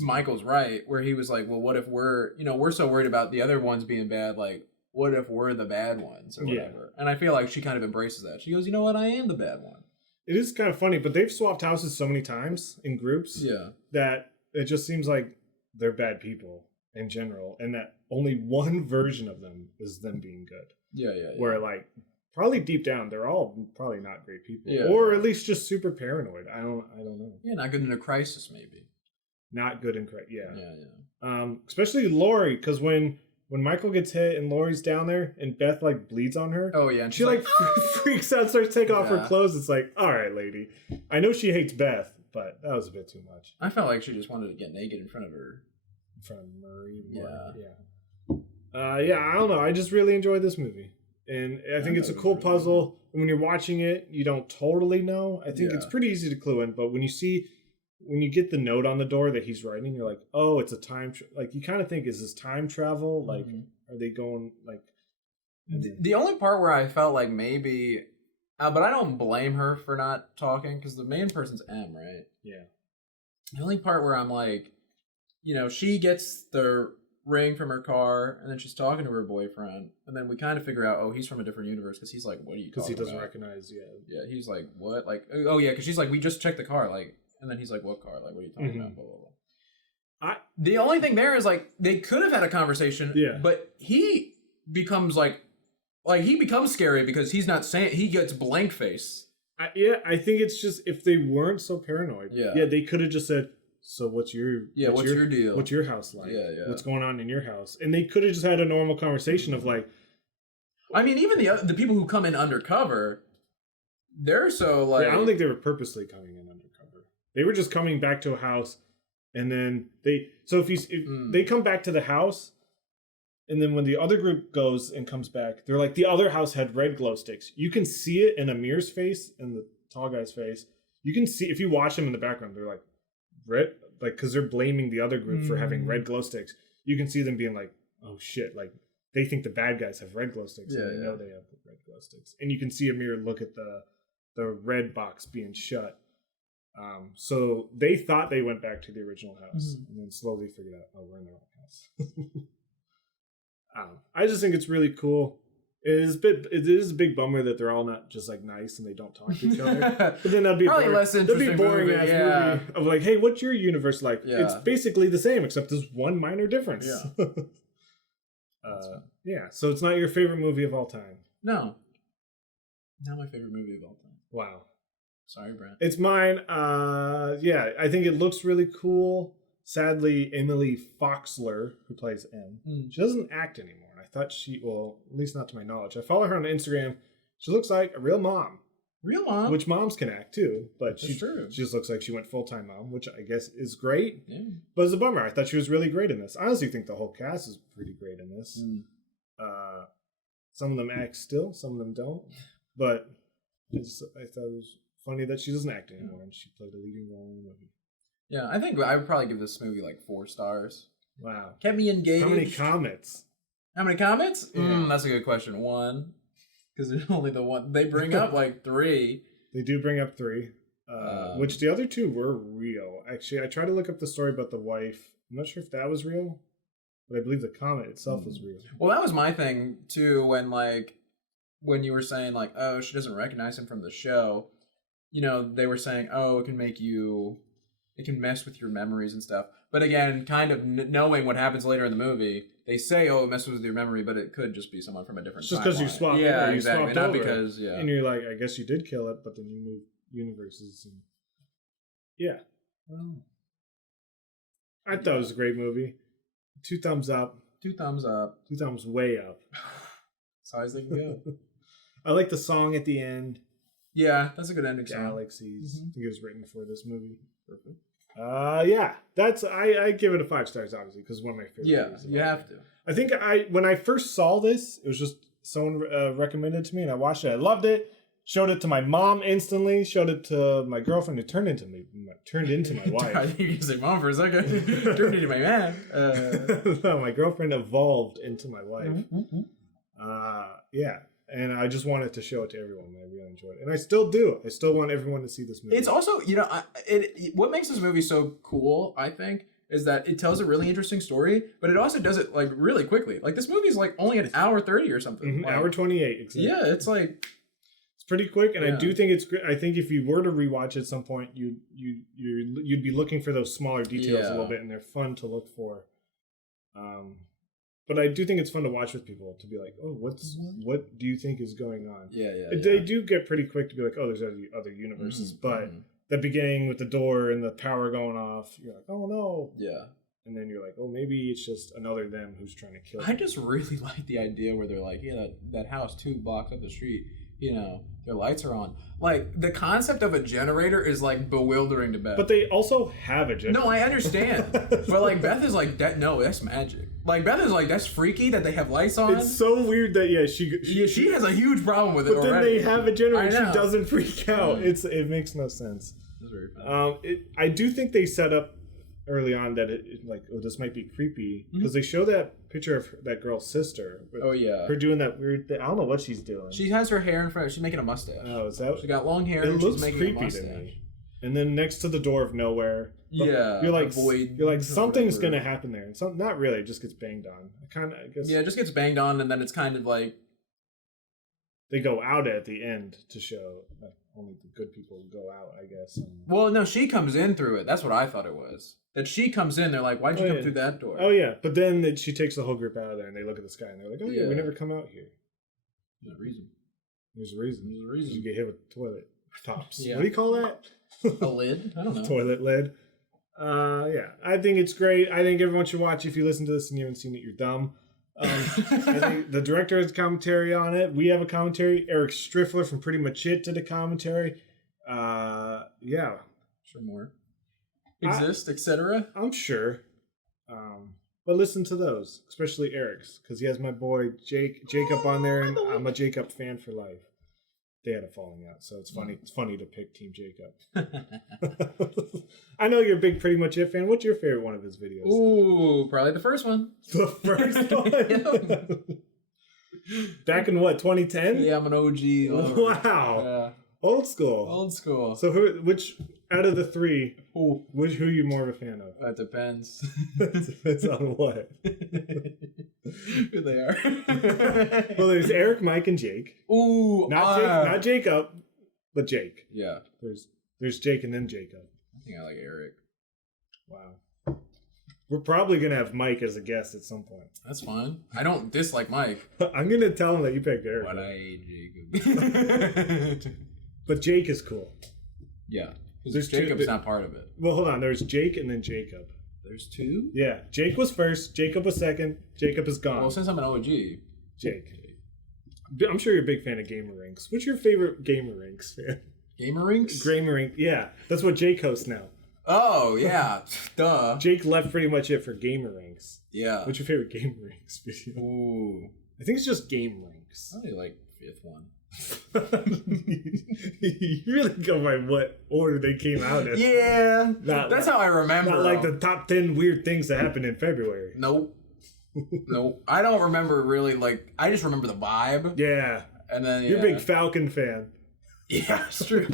Michael's right, where he was like, well, what if we're so worried about the other ones being bad, like, what if we're the bad ones or whatever? Yeah. And I feel like she kind of embraces that. She goes, you know what, I am the bad one. It is kind of funny, but they've swapped houses so many times in groups that it just seems like they're bad people in general, and that only one version of them is them being good. Yeah. Where, like, probably deep down, they're all probably not great people. Yeah. Or at least just super paranoid. I don't know. Yeah, not good in a crisis, maybe. Not good in crisis, yeah. Especially Lori, because when Michael gets hit and Lori's down there and Beth, like, bleeds on her. Oh, yeah. And she, like, freaks out, starts taking off her clothes. It's like, all right, lady. I know she hates Beth, but that was a bit too much. I felt like she just wanted to get naked in front of her. In front of Murray. Yeah, I don't know. I just really enjoyed this movie. And I think it's a cool puzzle. And when you're watching it, you don't totally know. I think it's pretty easy to clue in. But when you get the note on the door that he's writing, you're like, oh, it's a time... like, you kind of think, is this time travel? Like, are they going, like... The only part where I felt like maybe... but I don't blame her for not talking, because the main person's M, right? Yeah. The only part where I'm like... she gets the ring from her car, and then she's talking to her boyfriend, and then we kind of figure out, oh, he's from a different universe, because he's like, what are you talking about? Because he doesn't recognize, Yeah, he's like, what? Like, oh, yeah, because she's like, we just checked the car, like, and then he's like, what car? Like, what are you talking about? Blah, blah, blah. The only thing there is, like, they could have had a conversation, but he becomes, he becomes scary because he's not saying, he gets blank face. I think it's just, if they weren't so paranoid, they could have just said, so what's your deal? What's your house like? Yeah. What's going on in your house? And they could have just had a normal conversation of like... I mean, even the people who come in undercover, they're so like... I don't think they were purposely coming in undercover. They were just coming back to a house, and then they... So if they come back to the house, and then when the other group goes and comes back, they're like, the other house had red glow sticks. You can see it in Amir's face and the tall guy's face. You can see, if you watch them in the background, they're like, red, like, because they're blaming the other group for having red glow sticks. You can see them being like, oh shit, like they think the bad guys have red glow sticks, and they know they have red glow sticks. And you can see Amir look at the red box being shut. So they thought they went back to the original house, and then slowly figured out, oh, we're in the wrong house. I just think it's really cool. It is a big bummer that they're all not just like nice and they don't talk to each other. But then that'd be probably boring, less interesting movie, movie of like, hey, what's your universe like? Yeah. It's basically the same except there's one minor difference. Yeah. So it's not your favorite movie of all time. No, not my favorite movie of all time. Wow. Sorry, Brent. It's mine. I think it looks really cool. Sadly, Emily Foxler, who plays M, she doesn't act anymore. I thought at least not to my knowledge. I follow her on Instagram. She looks like a real mom. Real mom? Which moms can act too. But she just looks like she went full-time mom, which I guess is great. Yeah. But it's a bummer. I thought she was really great in this. I honestly think the whole cast is pretty great in this. Some of them act still, some of them don't. But I thought it was funny that she doesn't act anymore and she played a leading role in the movie. Yeah, I think I would probably give this movie like 4 stars. Wow. Kept me engaged. How many comments? How many comments? Yeah. That's a good question. 1. Because there's only the one. They bring up like 3. They do bring up 3. Which the other 2 were real. Actually, I tried to look up the story about the wife. I'm not sure if that was real. But I believe the comment itself was real. Well, that was my thing too when you were saying like, oh, she doesn't recognize him from the show. They were saying, oh, it can mess with your memories and stuff. But again, kind of knowing what happens later in the movie, they say, oh, it messes with your memory, but it could just be someone from a different timeline. Just because you swapped over. Exactly. Not over. Because, And you're like, I guess you did kill it, but then you moved universes. And... Yeah. Oh. I thought it was a great movie. 2 thumbs up. 2 thumbs up. 2 thumbs way up. As high as they can go. I like the song at the end. Yeah, that's a good ending song. Galaxies. I think it was written for this movie. Perfect. That's I give it a 5 stars obviously because one of my favorite movies. You have to. I think when I first saw this, it was just someone recommended to me, and I watched it. I loved it. Showed it to my mom instantly. Showed it to my girlfriend, who turned into my wife. I think you can say mom for a second. Turned into my man. No, my girlfriend evolved into my wife. Yeah, and I just wanted to show it to everyone. I really enjoyed it, and I still do. I still want everyone to see this movie. It's also, you know, what makes this movie so cool, I think, is that it tells a really interesting story, but it also does it like really quickly. Like this movie is like only an hour 30 or something. Like, hour 28. Exactly. Yeah, it's like. Pretty quick, and I do think it's great. I think if you were to rewatch at some point, you'd be looking for those smaller details a little bit, and they're fun to look for. But I do think it's fun to watch with people, to be like, oh, what do you think is going on? They do get pretty quick to be like, oh, there's other universes, but the beginning with the door and the power going off, you're like, oh no, and then you're like, oh, maybe it's just another them who's trying to kill. I just really like the idea where they're like, yeah, that house 2 blocks up the street. You know, their lights are on. Like, the concept of a generator is, like, bewildering to Beth. But they also have a generator. No, I understand. But, like, Beth is like, no, that's magic. Like, Beth is like, that's freaky that they have lights on. It's so weird that, she has a huge problem with it already. But then they have a generator and she doesn't freak out. It makes no sense. That's very funny. I do think they set up early on that this might be creepy, because they show that picture of that girl's sister. Her doing that weird thing. I don't know what she's doing. She has her hair in front. She's making a mustache. Oh, is that? She got long hair. It and looks she's making creepy a mustache. to me. And then next to the door of nowhere. Yeah, you're like something's gonna happen there, and not really. It just gets banged on. I guess. Yeah, it just gets banged on, and then it's kind of like they go out at the end to show that only the good people go out, I guess. Well, no, she comes in through it. That's what I thought it was. That she comes in, they're like, why'd you come through that door? Oh, yeah. But then she takes the whole group out of there, and they look at the sky, and they're like, oh, yeah, we never come out here. There's a reason. There's a reason. There's a reason. You get hit with toilet tops. Yeah. What do you call that? A lid? I don't know. Toilet lid. Yeah. I think it's great. I think everyone should watch. If you listen to this and you haven't seen it, you're dumb. I think the director has commentary on it. We have a commentary. Eric Striffler from Pretty Much It did a commentary. Yeah. Sure more. Exist, etc. I'm sure. But listen to those, especially Eric's, because he has my boy Jacob on there, and I'm a Jacob fan for life. They had a falling out, so it's funny. It's funny to pick Team Jacob. I know you're a big Pretty Much It fan. What's your favorite one of his videos? Ooh, probably the first one. The first one? Back in what, 2010? Yeah, I'm an OG. Wow. Yeah. Old school. Old school. So which out of the three, who are you more of a fan of? That depends. Depends on what? Who they are. Well, there's Eric, Mike, and Jake. Ooh, not Jacob, but Jake. Yeah. There's Jake and then Jacob. I think I like Eric. Wow. We're probably gonna have Mike as a guest at some point. That's fine. I don't dislike Mike. I'm gonna tell him that you picked Eric. But I hate Jacob. But Jake is cool. Yeah. Jacob's not part of it. Well, hold on. There's Jake and then Jacob. There's 2? Yeah. Jake was first. Jacob was second. Jacob is gone. Well, since I'm an OG. Jake. I'm sure you're a big fan of Gamer Rinks. What's your favorite Gamer Rinks fan? Gamer Rinks? Gamer Rink. Yeah. That's what Jake hosts now. Oh, yeah. Duh. Jake left Pretty Much It for Gamer Rinks. Yeah. What's your favorite Gamer Rinks video? Ooh. I think it's just Game Rinks. I like 5th one. You really go by what order they came out in. Yeah. That's how I remember. Not like the top 10 weird things that happened in February. Nope. Nope. I don't remember really, like, I just remember the vibe. Yeah. And then, You're a big Falcon fan. Yeah, it's true.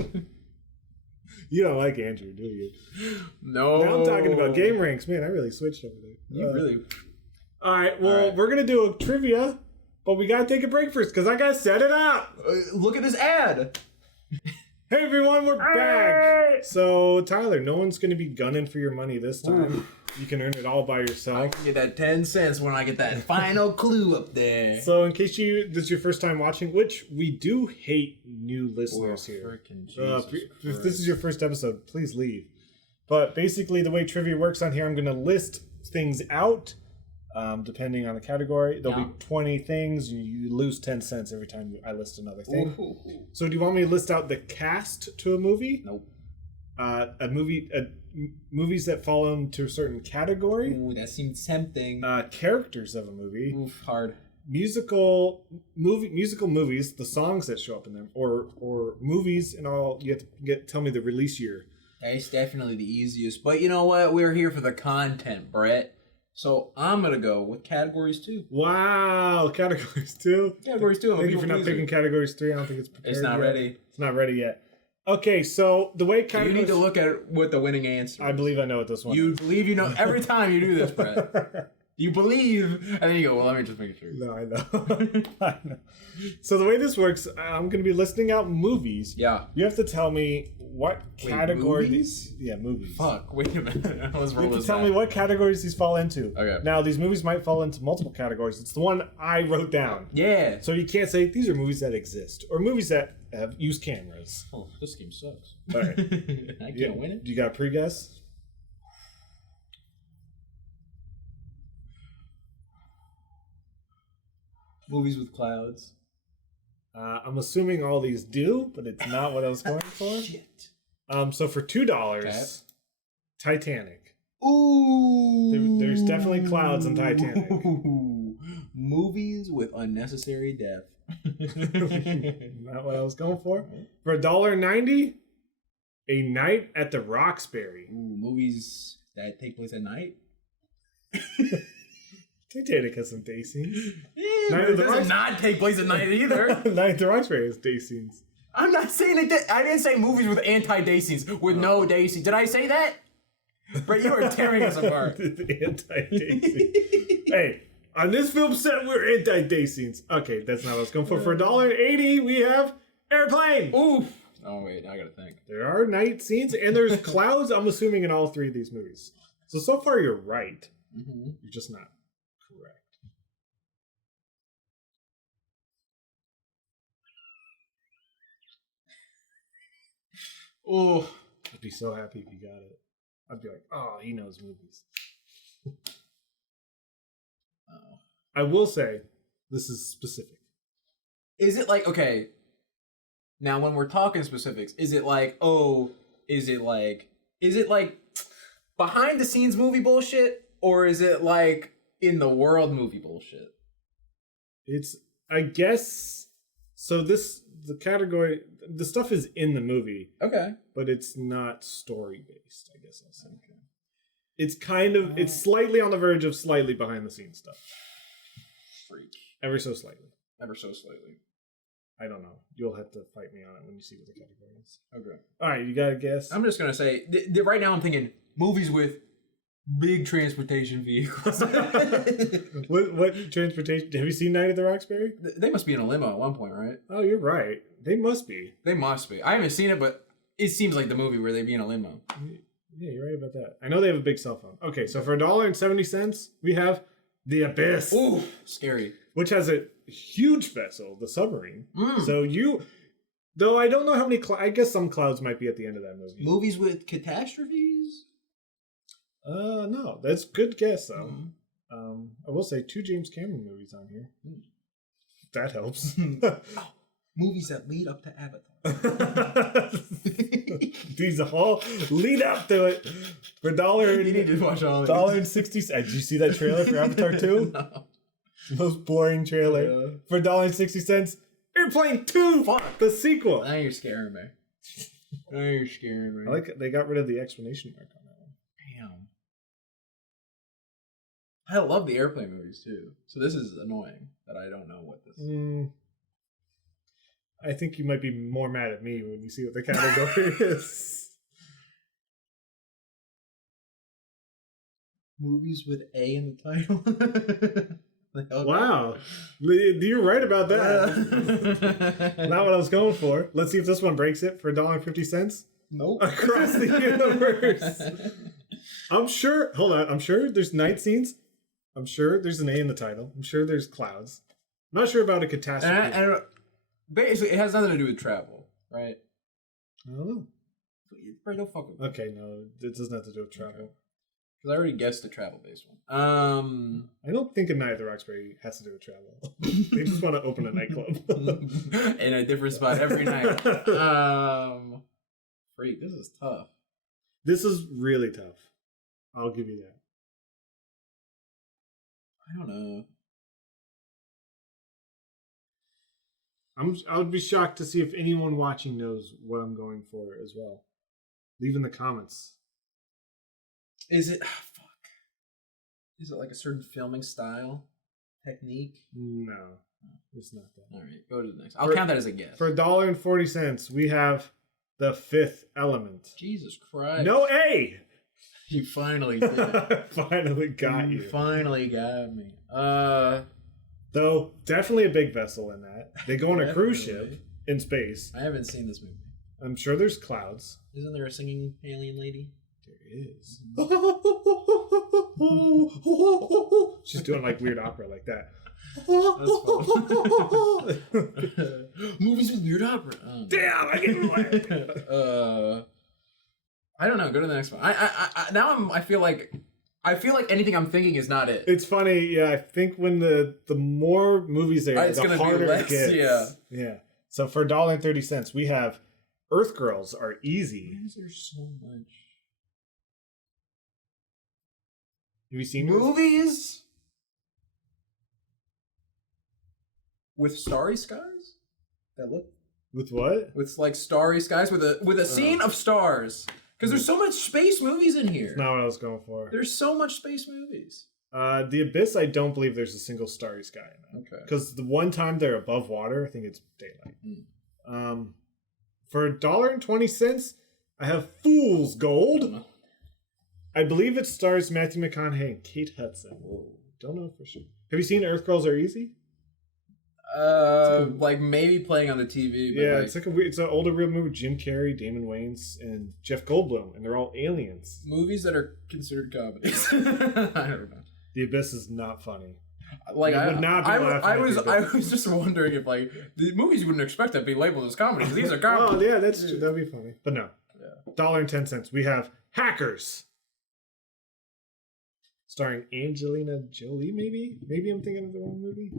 You don't like Andrew, do you? No. Now I'm talking about Game Ranks. Man, I really switched over there. You really... All right, well, we're going to do a trivia, but we got to take a break first because I got to set it up. Look at this ad. Hey, everyone, we're back. So, Tyler, no one's going to be gunning for your money this time. You can earn it all by yourself. I can get that 10 cents when I get that final clue up there. So, in case this is your first time watching, which we do hate new listeners here. If this is your first episode, please leave. But basically, the way trivia works on here, I'm going to list things out, depending on the category. There'll be 20 things. You lose 10 cents every time I list another thing. Ooh. So, do you want me to list out the cast to a movie? Nope. Movies that fall into a certain category. Ooh, that seems tempting. Characters of a movie. Oof, hard. musical movies, the songs that show up in them, or movies and all. You have to tell me the release year. That's definitely the easiest. But you know what? We're here for the content, Brett. So I'm gonna go with categories 2. Wow, categories 2. Categories 2. Thank you for not picking categories 3. I don't think it's prepared. It's not yet. ready. It's not ready yet. Okay, so the way categories... You need to look at what the winning answer is. I believe I know what this one You is. believe you know every time you do this, Brett. You believe, and then you go, well, let me just make sure. No, I know. I know. So the way this works, I'm going to be listing out movies. Yeah. You have to tell me what category... movies? Yeah, movies. Fuck, wait a minute. Let's roll You have this to tell back. me what categories these fall into. Okay. Now, these movies might fall into multiple categories. It's the one I wrote down. Yeah. So you can't say, these are movies that exist, or movies that have used cameras. Oh, this game sucks. All right. I can't win it? You got a pre-guess? Movies with clouds. I'm assuming all these do, but it's not what I was going for. Shit. So for $2, Okay. Titanic. Ooh. There's definitely clouds in Titanic. Movies with unnecessary death. Not what I was going for. For $1.90, A Night at the Roxbury. Ooh, movies that take place at night. Titanic has some day scenes. Yeah, but it does not take place at night either. Night at the Roxbury has day scenes. I'm not saying that. I didn't say movies with anti-day scenes, with no day scenes. Did I say that? Brett, you are tearing us apart. Anti-day scenes. Hey, on this film set, we're anti-day scenes. Okay, that's not what I was going for. For $1.80, we have Airplane. Oof. Oh, wait, I gotta think. There are night scenes, and there's clouds, I'm assuming, in all 3 of these movies. So far, you're right. Mm-hmm. You're just not correct. Oh, I'd be so happy if you got it. I'd be like, oh, he knows movies. oh. I will say, this is specific. Is it like, okay, now when we're talking specifics, is it like behind the scenes movie bullshit, or is it like in the world movie bullshit? It's, I guess, so the category, the stuff is in the movie. Okay. But it's not story-based, I guess I'll say. Okay. It's kind of, it's slightly on the verge of slightly behind-the-scenes stuff. Freak. Ever so slightly. Ever so slightly. I don't know. You'll have to fight me on it when you see what the category is. Okay. All right, you got to guess? I'm just going to say, right now I'm thinking movies with big transportation vehicles. What transportation? Have you seen Night at the Roxbury? They must be in a limo at one point, right? Oh, you're right. They must be. They must be. I haven't seen it, but it seems like the movie where they be in a limo. Yeah, you're right about that. I know they have a big cell phone. Okay, so for $1.70, we have The Abyss. Ooh, scary. Which has a huge vessel, the submarine. Mm. So though I don't know how many, I guess some clouds might be at the end of that movie. Movies with catastrophes? No, that's a good guess though. Mm. I will say 2 James Cameron movies on here. Mm. That helps. Movies that lead up to Avatar. These all lead up to it. For $1, you need to watch all of $1.60. Did you see that trailer for Avatar 2? No. Most boring trailer. Yeah. For $1.60, Airplane 2. Fuck. The sequel. Now you're scaring me. Now you're scaring me. I like they got rid of the exclamation mark on that one. Damn. I love the Airplane movies too. So this is annoying that I don't know what this is. I think you might be more mad at me when you see what the category is. Movies with A in the title. Wow. You're right about that. Not what I was going for. Let's see if this one breaks it for $1.50. Nope. Across the universe. I'm sure, hold on, I'm sure there's night scenes. I'm sure there's an A in the title. I'm sure there's clouds. I'm not sure about a catastrophe. And basically, it has nothing to do with travel, right? I don't know. Right, don't fuck with me. Okay, no, it doesn't have to do with travel. Because I already guessed the travel-based one. I don't think a Night at the Roxbury has to do with travel. They just want to open a nightclub. In a different spot every night. Freak, this is tough. This is really tough. I'll give you that. I don't know. I would be shocked to see if anyone watching knows what I'm going for as well. Leave in the comments. Is it? Oh, fuck. Is it like a certain filming style, technique? No, it's not that. All right, go to the next. I'll count that as a guess. For $1.40, we have The Fifth Element. Jesus Christ! No A. You finally did. Finally got you. Finally got me. Though definitely a big vessel in that. They go on a cruise ship in space. I haven't seen this movie. I'm sure there's clouds. Isn't there a singing alien lady? There is. She's doing like weird opera like that. That's fun. Movies with weird opera. Oh, damn, I get it. I don't know. Go to the next one. I feel like anything I'm thinking is not it. It's funny, yeah. I think when the more movies there, it's the harder it gets. Yeah. Yeah. So for $1.30, we have Earth Girls Are Easy. Why is there so much? Have you seen movies with starry skies? That look with what? With like starry skies with a scene of stars. Because there's so much space movies in here. That's not what I was going for. There's so much space movies. The Abyss, I don't believe there's a single starry sky in that. Okay. Because the one time they're above water, I think it's daylight. For $1.20, I have Fool's Gold. I believe it stars Matthew McConaughey and Kate Hudson. Whoa. Don't know for sure. Have you seen Earth Girls Are Easy? Like maybe playing on the TV. But yeah, it's an older real movie. Jim Carrey, Damon Wayans, and Jeff Goldblum, and they're all aliens. Movies that are considered comedies. I don't know. The Abyss is not funny. Like I would not be laughing. I was just wondering if like the movies you wouldn't expect to be labeled as comedies. These are comedies. Oh yeah, that's true. That'd be funny. But no. Yeah. $1.10. We have Hackers. Starring Angelina Jolie, maybe? Maybe I'm thinking of the wrong movie.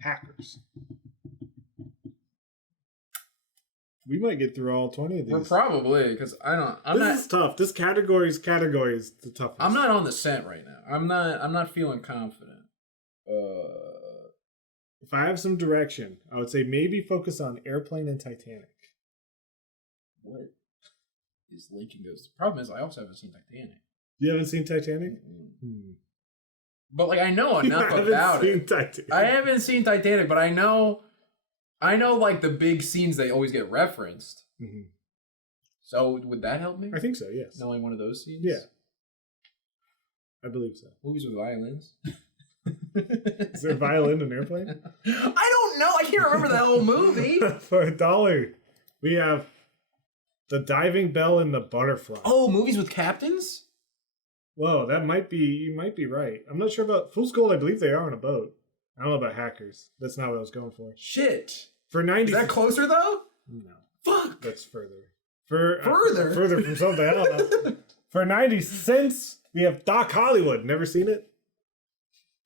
Hackers. We might get through all 20 of these. Well, probably, because This is tough. This category is the toughest. I'm not on the scent right now. I'm not feeling confident. If I have some direction, I would say maybe focus on Airplane and Titanic. What is linking those? The problem is I also haven't seen Titanic. You haven't seen Titanic? But like I know enough about it. Titanic. I haven't seen Titanic, but I know like the big scenes they always get referenced. Mm-hmm. So would that help me? I think so, yes. Knowing one of those scenes? Yeah. I believe so. Movies with violins? Is there a violin in Airplane? I don't know. I can't remember that whole movie. For $1, we have The Diving Bell and the Butterfly. Oh, movies with captains? Whoa, you might be right. I'm not sure about Fool's Gold. I believe they are on a boat. I don't know about Hackers. That's not what I was going for. Shit. For 90. Is that closer though? No. Fuck. That's further. Further from something. I don't know. For 90 cents, we have Doc Hollywood. Never seen it,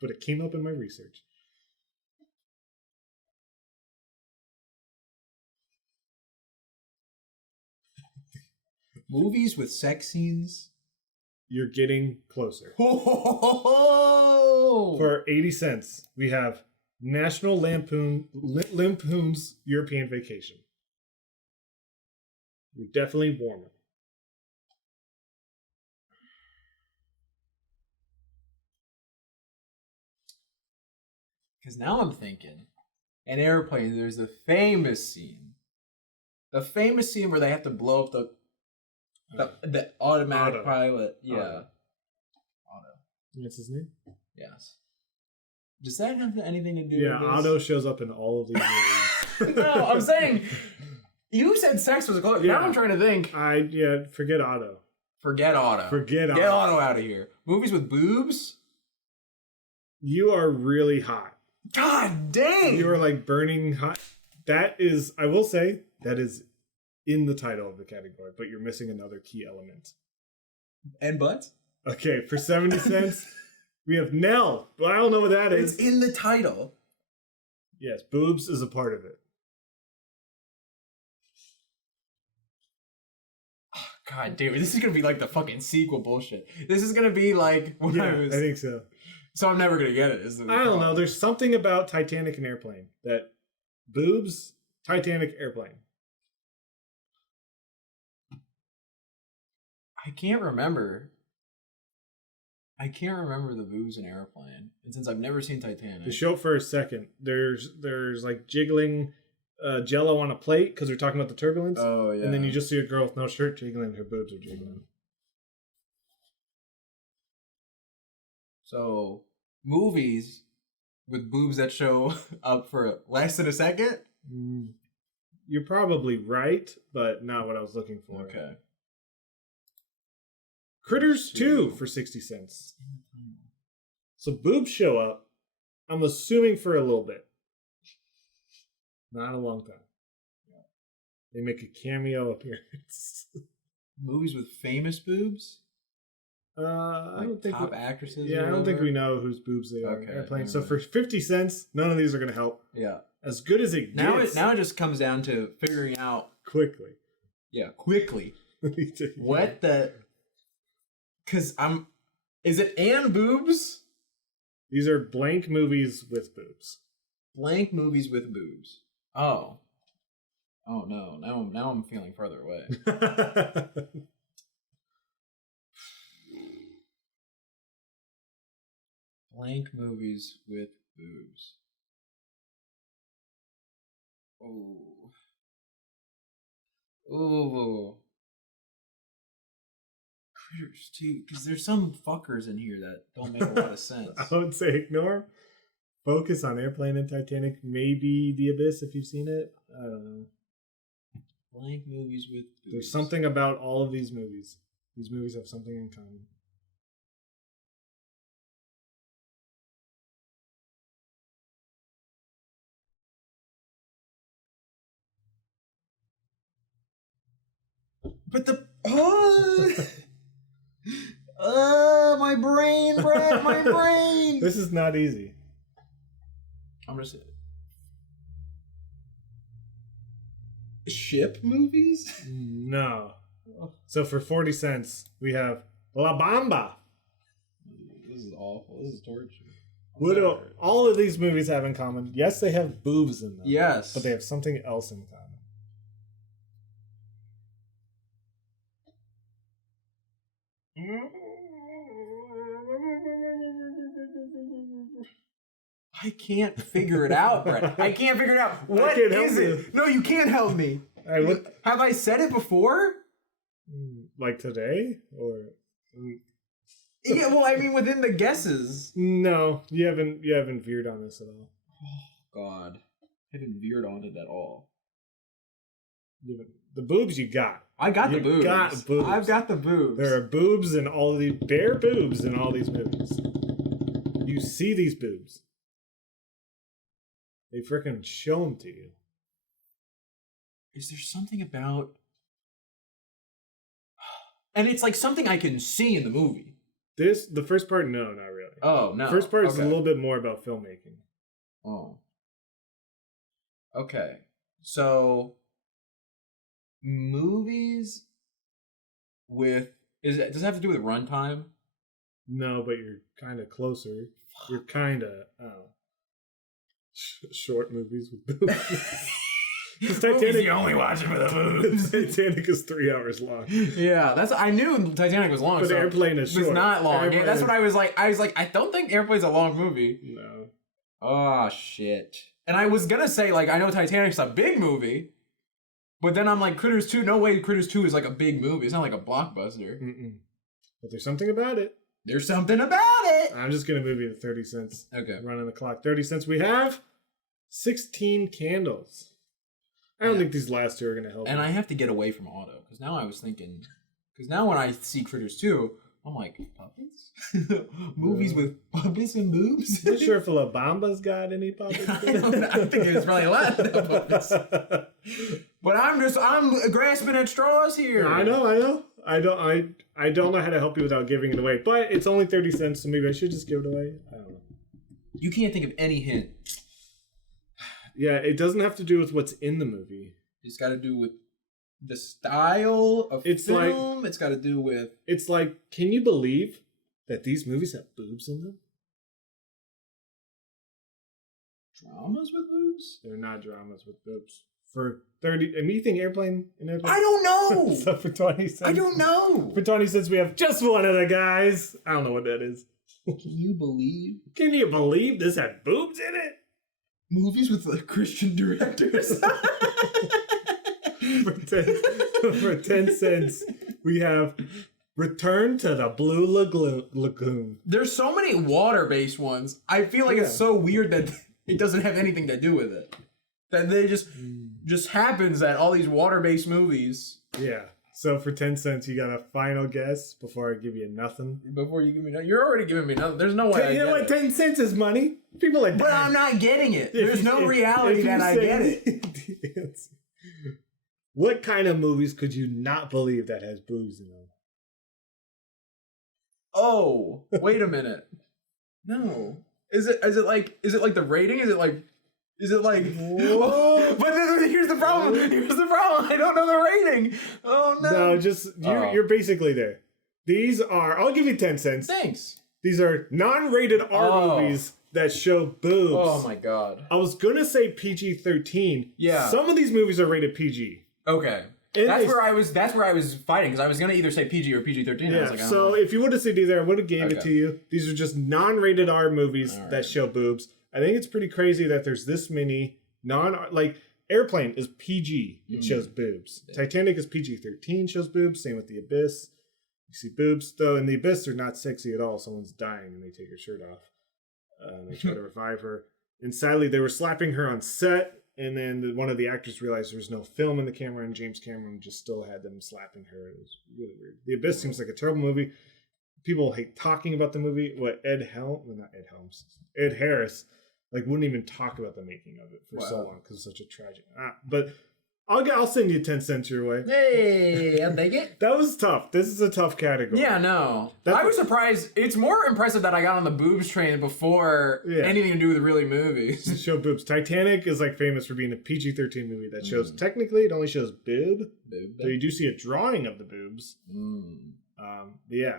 but it came up in my research. Movies with sex scenes. You're getting closer. Oh! For 80 cents, we have National Lampoon's European Vacation. You're definitely warmer. Because now I'm thinking, in Airplane, there's a famous scene. The famous scene where they have to blow up the automatic pilot. Yeah. Otto. That's his name? Yes. Does that have anything to do with this? Otto shows up in all of these movies. No, I'm saying, you said sex was close. Yeah. Now I'm trying to think. Forget Otto. Forget Otto. Get Otto out of here. Movies with boobs? You are really hot. God dang! You are like burning hot. That is, I will say, that is in the title of the category, but you're missing another key element. And butts? Okay, for 70 cents, we have Nell. Well, I don't know what that is. It's in the title. Yes, boobs is a part of it. Oh, God damn it. This is going to be like the fucking sequel bullshit. This is going to be like... I think so. So I'm never going to get it. I don't know. There's something about Titanic and Airplane that Boobs, Titanic, airplane. I can't remember. I can't remember the boobs in Airplane. And since I've never seen Titanic. To show for a second, there's like jiggling jello on a plate because we're talking about the turbulence. Oh, yeah. And then you just see a girl with no shirt jiggling, her boobs are jiggling. So, movies with boobs that show up for less than a second? You're probably right, but not what I was looking for. Okay. Critters 2 for 60 cents. So boobs show up, I'm assuming for a little bit. Not a long time. They make a cameo appearance. Movies with famous boobs? I don't think top actresses. Yeah, I don't think we know whose boobs they are. Airplane. So for 50 cents, none of these are going to help. Yeah. As good as it gets. Now it just comes down to figuring out quickly. Yeah, quickly. What the? Because Is it and boobs? These are blank movies with boobs. Blank movies with boobs. Oh. Oh no! Now I'm feeling further away. Blank movies with boobs. Oh. Oh. Critters too, because there's some fuckers in here that don't make a lot of sense. I would say ignore them. Focus on Airplane and Titanic. Maybe The Abyss if you've seen it. I don't know. Blank movies with boobs. There's something about all of these movies. These movies have something in common. But the my brain, Brad, my brain. This is not easy. I'm just ship movies. No. So for 40 cents, we have La Bamba. This is awful. This is torture. What do all of these movies have in common? Yes, they have boobs in them. Yes, but they have something else in common. I can't figure it out, Brett. I can't figure it out. What is it? No, you can't help me. Have I said it before? Like today? Or yeah, well, I mean within the guesses. No, you haven't veered on this at all. Oh God. I haven't veered on it at all. The boobs you got. I got the boobs. Got boobs. I've got the boobs. There are boobs in all of these bare boobs in all these movies. You see these boobs. They frickin' show them to you. Is there something about... And it's like something I can see in the movie. The first part, no, not really. Oh, no. The first part is a little bit more about filmmaking. Oh. Okay. So, movies with... does it have to do with runtime? No, but you're kind of closer. You're kind of... short movies with boobs. Titanic, you only watch it for the boobs. Titanic is 3 hours long. Yeah, I knew Titanic was long. But so Airplane is short. It's not long. Airplane That's what I was like. I don't think Airplane's a long movie. No. Oh shit. And I was gonna say I know Titanic's a big movie, but then I'm like Critters 2. No way, Critters 2 is like a big movie. It's not like a blockbuster. But there's something about it. There's something about it. I'm just gonna move you to 30 cents. Okay. Running the clock. 30 cents. We have 16 candles. I don't think these last two are going to help. And I have to get away from auto. Because now I was thinking... Because now when I see Critters 2, I'm like, puppets? Movies with puppets and boobs? I'm not sure if La Bamba's got any puppets. I think there's probably a lot of puppets. But I'm grasping at straws here. I know. I don't know how to help you without giving it away. But it's only 30 cents, so maybe I should just give it away. I don't know. You can't think of any hint. Yeah, it doesn't have to do with what's in the movie. It's got to do with the style of film. It's got to do with... It's like, can you believe that these movies have boobs in them? Dramas with boobs? They're not dramas with boobs. For 30, and you think Airplane and Airplane? I don't know. So for 20 cents. I don't know. For 20 cents, we have just one of the guys. I don't know what that is. Can you believe? Can you believe this had boobs in it? Movies with like Christian directors. for 10 cents, we have Return to the Blue Lagoon. There's so many water-based ones. I feel like it's so weird that it doesn't have anything to do with it. That they just happens that all these water-based movies. Yeah. So for 10 cents, you got a final guess before I give you nothing? Before you give me nothing? You're already giving me nothing. There's no way You know what? 10 cents is money. People are dying. But I'm not getting it. There's no reality that I get it. What kind of movies could you not believe that has boobs in them? Oh, wait a minute. No. Is it like the rating? Is it like whoa. But here's the problem. I don't know the rating. Oh no. No, just you're basically there. These are, I'll give you 10 cents. Thanks. These are non-rated R movies that show boobs. Oh my god. I was gonna say PG-13. Yeah. Some of these movies are rated PG. Okay. That's where I was fighting, because I was gonna either say PG or PG-13. Yeah. I was like, So if you would have said either, I would have gave it to you. These are just non-rated R movies that show boobs. I think it's pretty crazy that there's this many like Airplane is PG. It shows boobs. Yeah. Titanic is PG-13, shows boobs. Same with The Abyss. You see boobs, though in The Abyss they're not sexy at all. Someone's dying and they take her shirt off. They try to revive her. And sadly, they were slapping her on set. And then one of the actors realized there was no film in the camera, and James Cameron just still had them slapping her. It was really weird. The Abyss seems like a terrible movie. People hate talking about the movie. Ed Harris, like, wouldn't even talk about the making of it for so long because it's such a tragic. But I'll send you 10 cents your way. Hey, I'll take it. That was tough. This is a tough category. Yeah, no. I was surprised. It's more impressive that I got on the boobs train before anything to do with really movies. Show boobs. Titanic is like famous for being a PG-13 movie that shows, technically it only shows boob. So you do see a drawing of the boobs. Yeah.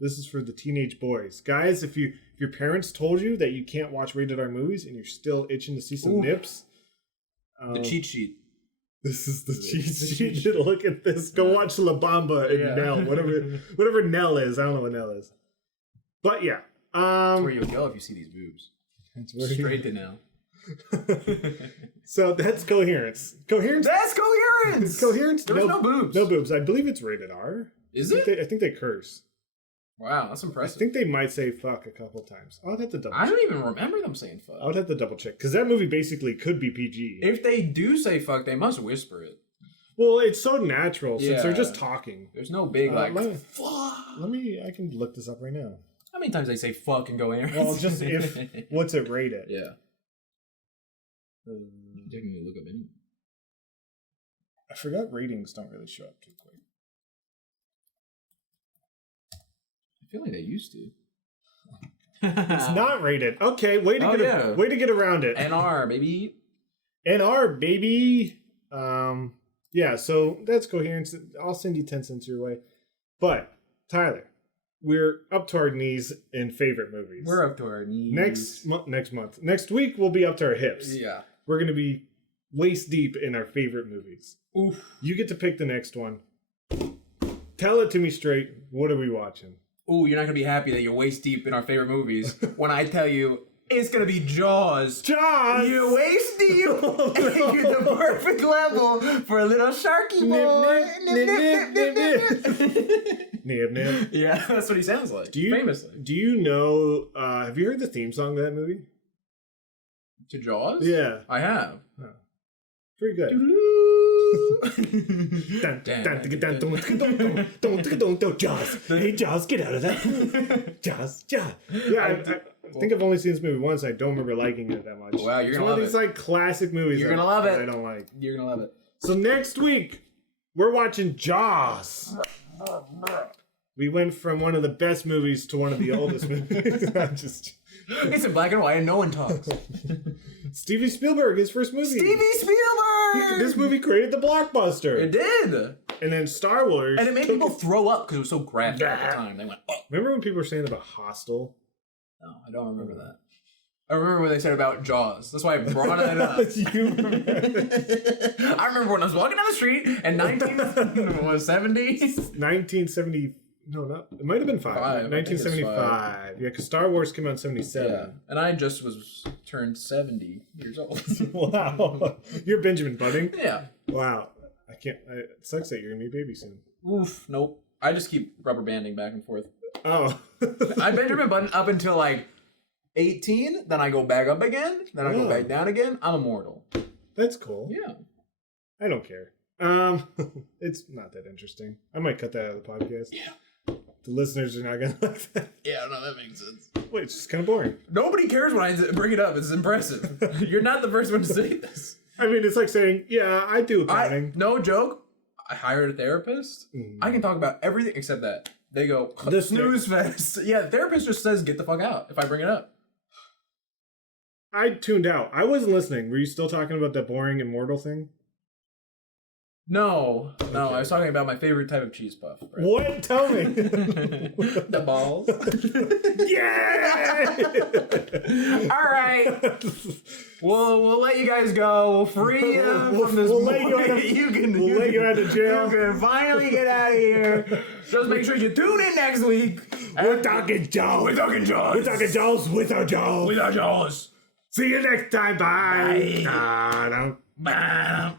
This is for the teenage boys. Guys, if your parents told you that you can't watch rated R movies and you're still itching to see some nips. The cheat sheet. This is the cheat sheet. Look at this. Go watch La Bamba and Nell. Whatever Nell is. I don't know what Nell is. But yeah. That's where you'll go if you see these boobs. Straight to Nell. So that's Coherence. That's Coherence! Coherence? There was no boobs. No boobs. I believe it's rated R. Is it? I think they curse. Wow, that's impressive. I think they might say fuck a couple times. I would have to double check. I don't even remember them saying fuck. I would have to double check, because that movie basically could be PG. If they do say fuck, they must whisper it. Well, it's so natural since they're just talking. There's no big fuck. I can look this up right now. How many times they say fuck and go in? Well, just what's it rated? Yeah. Taking a look up anyway. I forgot ratings don't really show up too quick. I feel like they used to. It's not rated. Okay, way to get around it. NR, baby. NR, baby. Yeah, so that's Coherence. I'll send you 10 cents your way. But, Tyler, we're up to our knees in favorite movies. We're up to our knees. Next month. Next week, we'll be up to our hips. Yeah. We're going to be waist deep in our favorite movies. Oof. You get to pick the next one. Tell it to me straight. What are we watching? Ooh, you're not going to be happy that you're waist deep in our favorite movies when I tell you it's going to be Jaws. Jaws! You're waist deep. You're the perfect level for a little sharky boy. Nip, nip. Yeah, that's what he sounds like. Famously. Do you know, have you heard the theme song to that movie? To Jaws? Yeah. I have. Oh. Pretty good. Jaws. Hey, Jaws, get out of that. Jaws. Yeah, I think I've only seen this movie once. I don't remember liking it that much. Wow, you're going to love it. It's one of these like classic movies you're gonna love it. I don't like. You're going to love it. So next week, we're watching Jaws. We went from one of the best movies to one of the oldest movies. It's in black and white and no one talks. Steven Spielberg, his first movie. Steven Spielberg! This movie created the blockbuster. It did. And then Star Wars. And it made people throw up because it was so graphic at the time. They went, oh. Remember when people were saying about Hostel? No, I don't remember that. I remember what they said about Jaws. That's why I brought that up. You remember? I remember when I was walking down the street in 1970. 1970. No, not. It might have been 1975. Yeah, because Star Wars came out in 77. Yeah, and I just was turned 70 years old. Wow. You're Benjamin Budding? Yeah. Wow. I can't. It sucks that you're going to be a baby soon. Oof. Nope. I just keep rubber banding back and forth. Oh. I Benjamin Button up until like 18, then I go back up again, then I go back down again. I'm immortal. That's cool. Yeah. I don't care. It's not that interesting. I might cut that out of the podcast. Yeah. The listeners are not gonna like that. Yeah, no, that makes sense. Wait, it's just kind of boring. Nobody cares when I bring it up. It's impressive. You're not the first one to say this. I mean, it's like saying, yeah, I do accounting. No joke. I hired a therapist. I can talk about everything except that. They go, snooze fest. Yeah, the therapist just says, get the fuck out if I bring it up. I tuned out. I wasn't listening. Were you still talking about that boring immortal thing? No, I was talking about my favorite type of cheese puff. Right? What? Tell me. The balls. Yeah! All right. We'll let you guys go. We'll free you from this. We'll let you out of jail. You can finally get out of here. Just make sure you tune in next week. We're talking Jaws. We're talking Jaws. We're talking Jaws without Jaws. Without Jaws. See you next time. Bye. Bye. Bye.